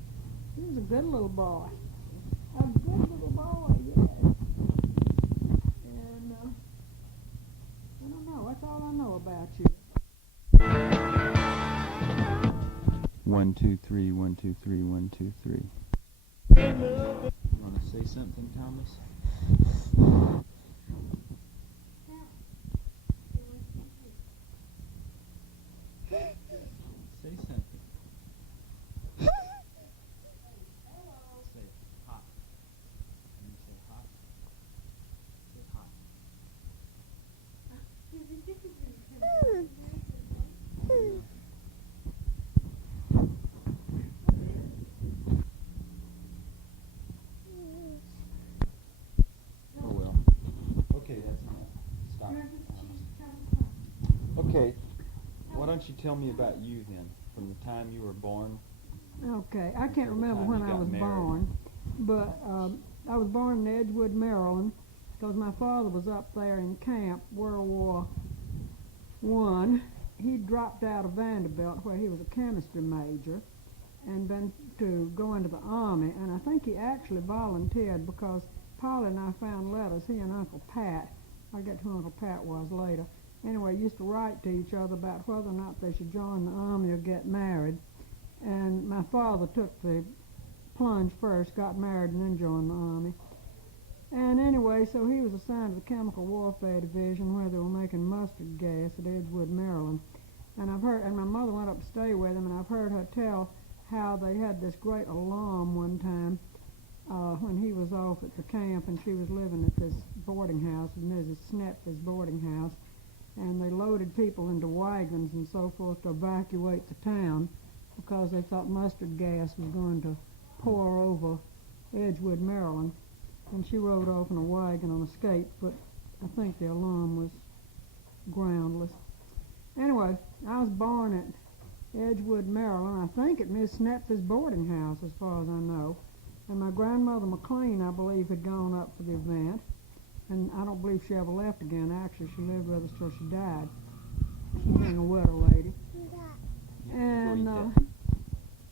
he was a good little boy. A good little boy, yes. And I don't know. That's all I know about you. 1, 2, 3, 1, 2, 3, 1, 2, 3. You want to say something, Thomas? Say something. Say hot. Can you say hot? Say hot. Oh well. Okay, that's enough. Stop. Okay, why don't you tell me about you then, from the time you were born? Okay, I can't Until the remember time when you I got was married. born, but I was born in Edgewood, Maryland, because my father was up there in camp, World War I. He dropped out of Vanderbilt, where he was a chemistry major, and been to go into the Army, and I think he actually volunteered because Polly and I found letters, he and Uncle Pat, I'll get to who Uncle Pat was later, anyway, used to write to each other about whether or not they should join the Army or get married. And my father took the plunge first, got married, and then joined the Army. And anyway, so he was assigned to the Chemical Warfare Division where they were making mustard gas at Edgewood, Maryland. And my mother went up to stay with him, and I've heard her tell how they had this great alarm one time when he was off at the camp, and she was living at this boarding house, Mrs. Snepf's boarding house, and they loaded people into wagons and so forth to evacuate the town because they thought mustard gas was going to pour over Edgewood, Maryland. And she rode off in a wagon on a skate, but I think the alarm was groundless. Anyway, I was born at Edgewood, Maryland, I think at Miss Snepf's boarding house, as far as I know. And my grandmother McLean, I believe, had gone up for the event. And I don't believe she ever left again. Actually, she lived with us till she died. She being a widow lady. And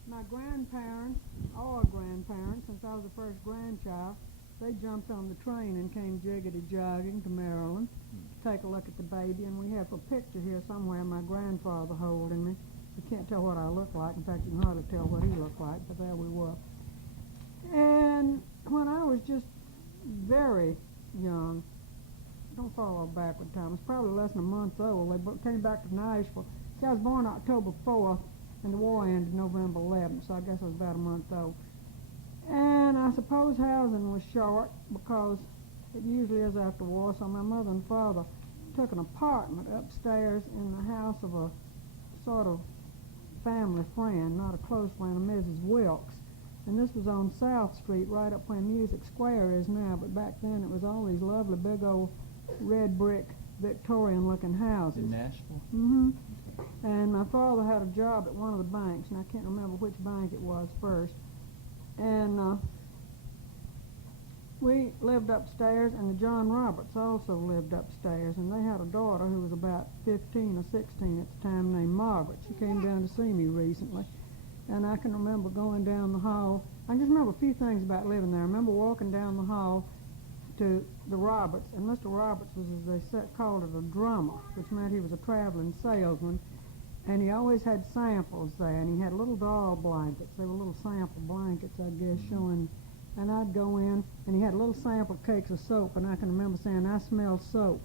my grandparents, all grandparents, since I was the first grandchild, they jumped on the train and came jiggity-jogging to Maryland to take a look at the baby. And we have a picture here somewhere of my grandfather holding me. You can't tell what I look like. In fact, you can hardly tell what he looked like, but there we were. And when I was just very young, don't follow backward, Thomas, probably less than a month old, they came back to Nashville. See, I was born October 4th, and the war ended November 11th, so I guess I was about a month old. And I suppose housing was short, because it usually is after war, so my mother and father took an apartment upstairs in the house of a sort of family friend, not a close friend, of Mrs. Wilkes. And this was on South Street, right up where Music Square is now, but back then it was all these lovely big old red brick Victorian-looking houses. In Nashville? Mm-hmm. And my father had a job at one of the banks, and I can't remember which bank it was first. And we lived upstairs, and the John Roberts also lived upstairs, and they had a daughter who was about 15 or 16 at the time named Margaret. She came down to see me recently, and I can remember going down the hall. I just remember a few things about living there. I remember walking down the hall to the Roberts, and Mr. Roberts was, as they called it, a drummer, which meant he was a traveling salesman, and he always had samples there, and he had little doll blankets. They were little sample blankets, I guess, showing. And I'd go in, and he had little sample cakes of soap, and I can remember saying, "I smell soap."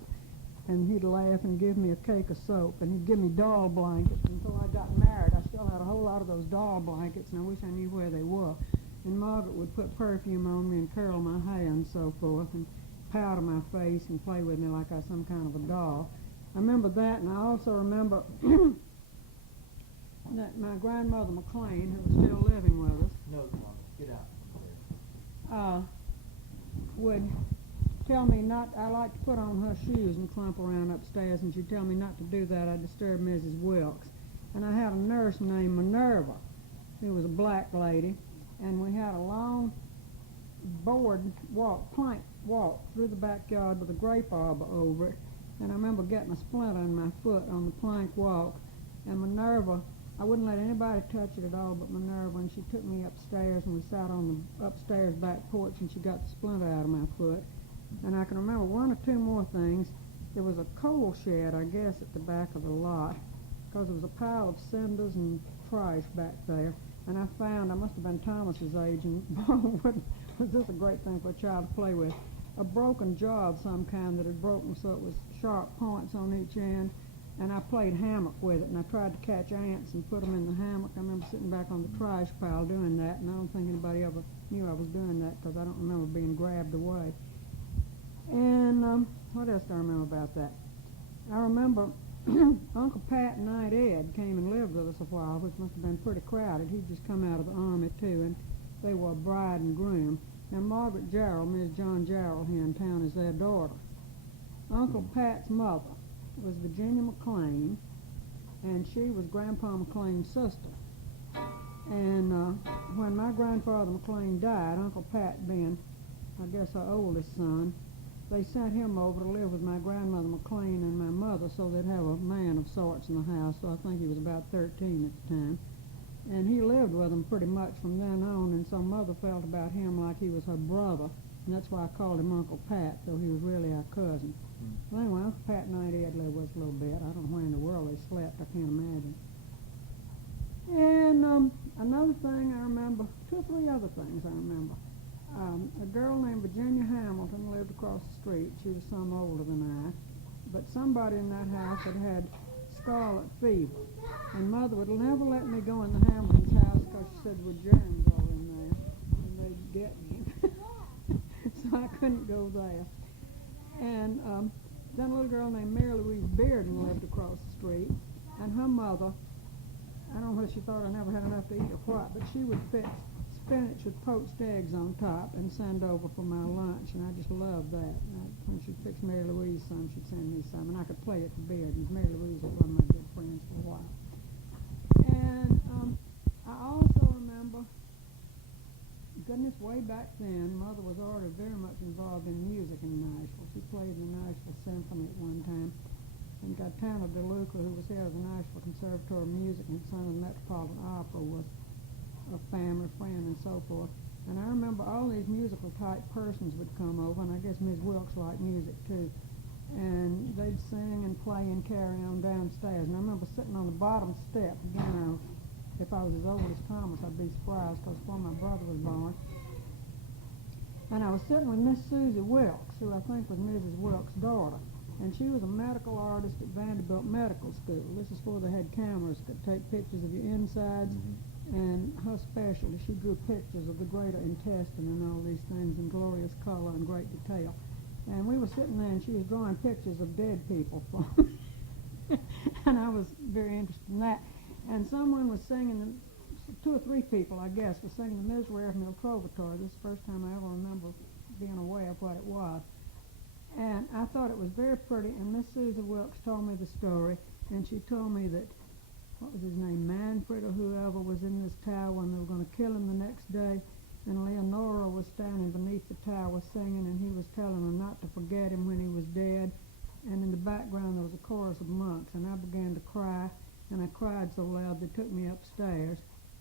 And he'd laugh and give me a cake of soap, and he'd give me doll blankets. Until I got married, I still had a whole lot of those doll blankets, and I wish I knew where they were. And Margaret would put perfume on me and curl my hair and so forth, and powder my face and play with me like I was some kind of a doll. I remember that, and I also remember that my grandmother McLean, who was still living with us, No, Mom, get out from there. would tell me not, I like to put on her shoes and clump around upstairs, and she'd tell me not to do that. I'd disturb Mrs. Wilkes. And I had a nurse named Minerva, who was a black lady, and we had a long board walk, plank walk through the backyard with a grape arbor over it. And I remember getting a splinter in my foot on the plank walk, and Minerva, I wouldn't let anybody touch it at all but Minerva, and she took me upstairs, and we sat on the upstairs back porch, and she got the splinter out of my foot. And I can remember one or two more things. There was a coal shed, I guess, at the back of the lot, because there was a pile of cinders and trash back there. And I found, I must have been Thomas's age, and was this a great thing for a child to play with, a broken jaw of some kind that had broken so it was sharp points on each end. And I played hammock with it, and I tried to catch ants and put them in the hammock. I remember sitting back on the trash pile doing that, and I don't think anybody ever knew I was doing that because I don't remember being grabbed away. And what else do I remember about that? I remember Uncle Pat and Aunt Ed came and lived with us a while, which must have been pretty crowded. He'd just come out of the army, too, and they were a bride and groom. Now, Margaret Jarrell, Miss John Jarrell here in town, is their daughter. Uncle Pat's mother was Virginia McLean, and she was Grandpa McLean's sister. And when my grandfather McLean died, Uncle Pat being, I guess, our oldest son, they sent him over to live with my grandmother McLean and my mother so they'd have a man of sorts in the house. So I think he was about 13 at the time. And he lived with them pretty much from then on, and so Mother felt about him like he was her brother, and that's why I called him Uncle Pat, though he was really our cousin. Well, anyway, Uncle Pat and Aunt Ed lived with us a little bit. I don't know where in the world they slept, I can't imagine. And another thing I remember, two or three other things I remember. A girl named Virginia Hamilton lived across the street. She was some older than I, but somebody in that house had scarlet fever, and Mother would never let me go in the Hamilton's house because she said there were germs all in there, and they'd get me. So I couldn't go there. And then a little girl named Mary Louise Bearden lived across the street, and her mother, I don't know whether she thought I never had enough to eat or what, but she would fix spinach with poached eggs on top and send over for my lunch, and I just loved that. When she'd fix Mary Louise some, she'd send me some, and I could play it to Bearden. Mary Louise was one of my good friends for a while. And I also remember, goodness, way back then, Mother was already very much involved in music in Nashville. She played in the Nashville Symphony at one time, and Gaetano DeLuca, who was head of the Nashville Conservatory of Music and son of the Metropolitan Opera, was a family friend and so forth. And I remember all these musical type persons would come over, and I guess Ms. Wilkes liked music too, and they'd sing and play and carry on downstairs. And I remember sitting on the bottom step, again, if I was as old as Thomas, I'd be surprised because before my brother was born. And I was sitting with Miss Susie Wilkes, who I think was Mrs. Wilkes' daughter, and she was a medical artist at Vanderbilt Medical School. This is before they had cameras that take pictures of your insides. And her specialty, she drew pictures of the greater intestine and all these things in glorious color and great detail. And we were sitting there, and she was drawing pictures of dead people for me. And I was very interested in that. And someone was singing, two or three people, I guess, was singing the Miserere of Trovatore. This is the first time I ever remember being aware of what it was. And I thought it was very pretty, and Miss Susie Wilkes told me the story, and she told me that, what was his name, Manfred or whoever was in this tower, and they were going to kill him the next day, and Leonora was standing beneath the tower singing, and he was telling her not to forget him when he was dead, and in the background there was a chorus of monks, and I began to cry, and I cried so loud they took me upstairs,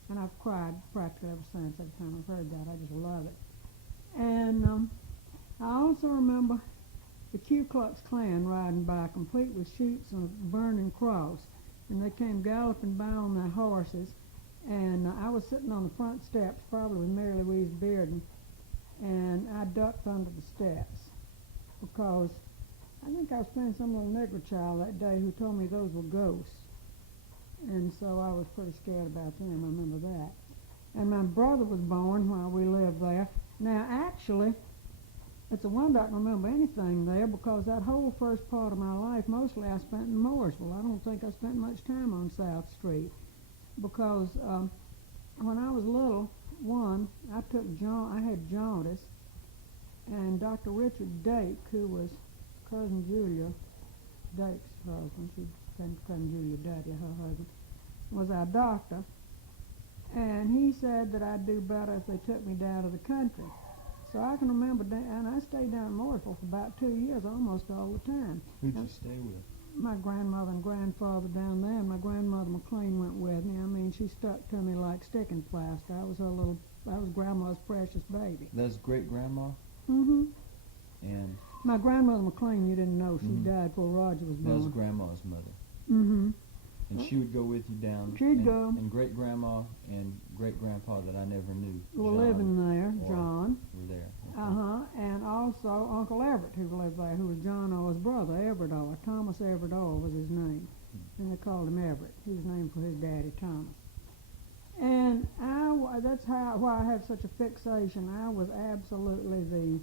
and I've cried practically ever since. Every time I've heard that, I just love it. And I also remember the Ku Klux Klan riding by, complete with sheets and a burning cross, and they came galloping by on their horses, and I was sitting on the front steps, probably with Mary Louise Bearden, and I ducked under the steps because I think I was playing some little nigger child that day who told me those were ghosts, and so I was pretty scared about them. I remember that. And my brother was born while we lived there. Now, actually, it's a wonder I can remember anything there because that whole first part of my life, mostly I spent in Mooresville. I don't think I spent much time on South Street because when I was little, I had jaundice, and Dr. Richard Dake, who was Cousin Julia Dake's husband, she became Cousin Julia Daddy, her husband, was our doctor, and he said that I'd do better if they took me down to the country. So I can remember, and I stayed down in Mooresville for about 2 years, almost all the time. Who'd you stay with? My grandmother and grandfather down there, and my grandmother McLean went with me. I mean, she stuck to me like sticking plaster. I was Grandma's precious baby. That's great grandma, Mm-hmm. and My grandmother McLean, you didn't know, she Mhm. died before Roger was that was born. grandma's mother, Mm-hmm. and she would go with you down. She'd and, go. And great grandma and great grandpa that I never knew. Were John, living there, or- John. Were there. Okay. And also Uncle Everett, who lived there, who was John Orr's brother, Everett Orr. Thomas Everett Orr was his name, and they called him Everett. He was named for his daddy, Thomas. And that's why I have such a fixation. I was absolutely the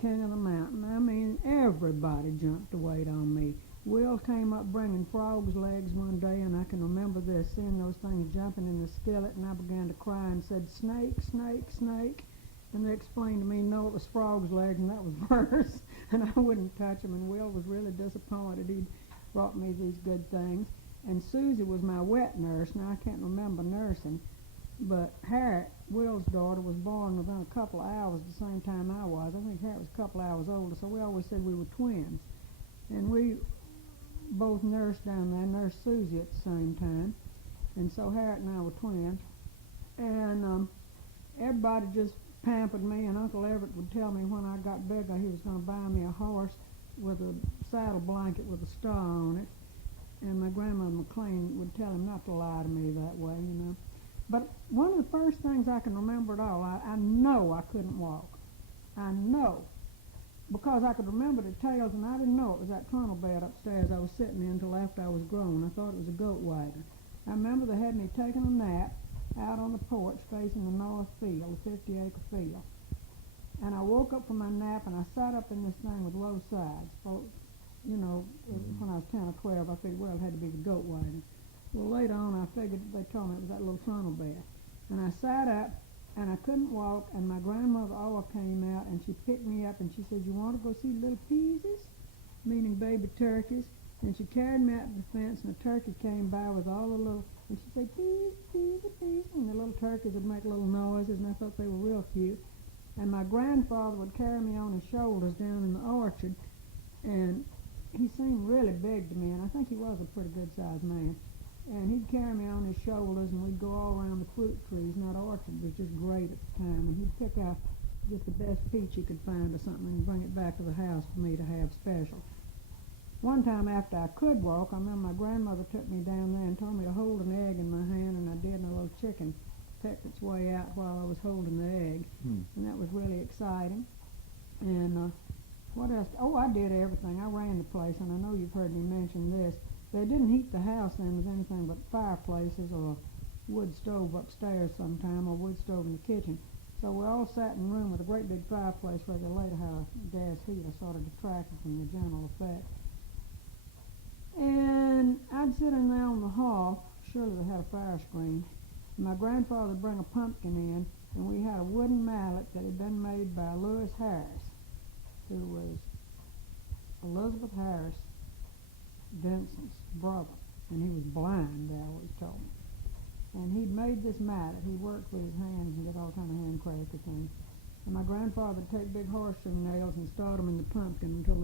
king of the mountain. I mean, everybody jumped to wait on me. Will came up bringing frog's legs one day, and I can remember this, seeing those things jumping in the skillet, and I began to cry and said, "Snake, snake, snake." And they explained to me, no, it was frog's legs, and that was worse, and I wouldn't touch them, and Will was really disappointed. He'd brought me these good things. And Susie was my wet nurse. Now, I can't remember nursing, but Harriet, Will's daughter, was born within a couple of hours the same time I was. I think Harriet was a couple of hours older, so we always said we were twins. And we both nursed down there, nursed Susie at the same time. And so Harriet and I were twins. And everybody just pampered me, and Uncle Everett would tell me when I got bigger he was going to buy me a horse with a saddle blanket with a star on it. And my grandmother McLean would tell him not to lie to me that way, you know. But one of the first things I can remember at all, I know I couldn't walk. I know. Because I could remember the tales, and I didn't know it was that trunnel bed upstairs I was sitting in until after I was grown. I thought it was a goat wagon. I remember they had me taking a nap out on the porch facing the north field, a 50-acre field. And I woke up from my nap, and I sat up in this thing with low sides. So, you know, when I was 10 or 12, I figured, well, it had to be the goat wagon. Well, later on, I figured they told me it was that little trunnel bed. And I sat up, and I couldn't walk, and my grandmother Oa came out, and she picked me up, and she said, "You want to go see little peasies?" Meaning baby turkeys. And she carried me out to the fence, and a turkey came by with all the little, and she said, "Peas, peas, peas," and the little turkeys would make little noises, and I thought they were real cute. And my grandfather would carry me on his shoulders down in the orchard, and he seemed really big to me, and I think he was a pretty good-sized man. And he'd carry me on his shoulders, and we'd go all around the fruit trees, and that orchard was just great at the time, and he'd pick out just the best peach he could find or something and bring it back to the house for me to have special. One time after I could walk, I remember my grandmother took me down there and told me to hold an egg in my hand, and I did, and a little chicken pecked its way out while I was holding the egg, and that was really exciting. And what else? Oh, I did everything. I ran the place, and I know you've heard me mention this. They didn't heat the house then with anything but fireplaces or a wood stove upstairs sometime, or wood stove in the kitchen. So we all sat in a room with a great big fireplace where they later had a gas heater, sort of detracted from the general effect. And I'd sit in there on the hearth, surely they had a fire screen. My grandfather would bring a pumpkin in, and we had a wooden mallet that had been made by Lewis Harris, who was Elizabeth Harris, Vincent's brother, and he was blind, they always told me. And he'd made this mallet. He worked with his hands and did all kind of handcrafted things. And my grandfather would take big horseshoe nails and start them in the pumpkin until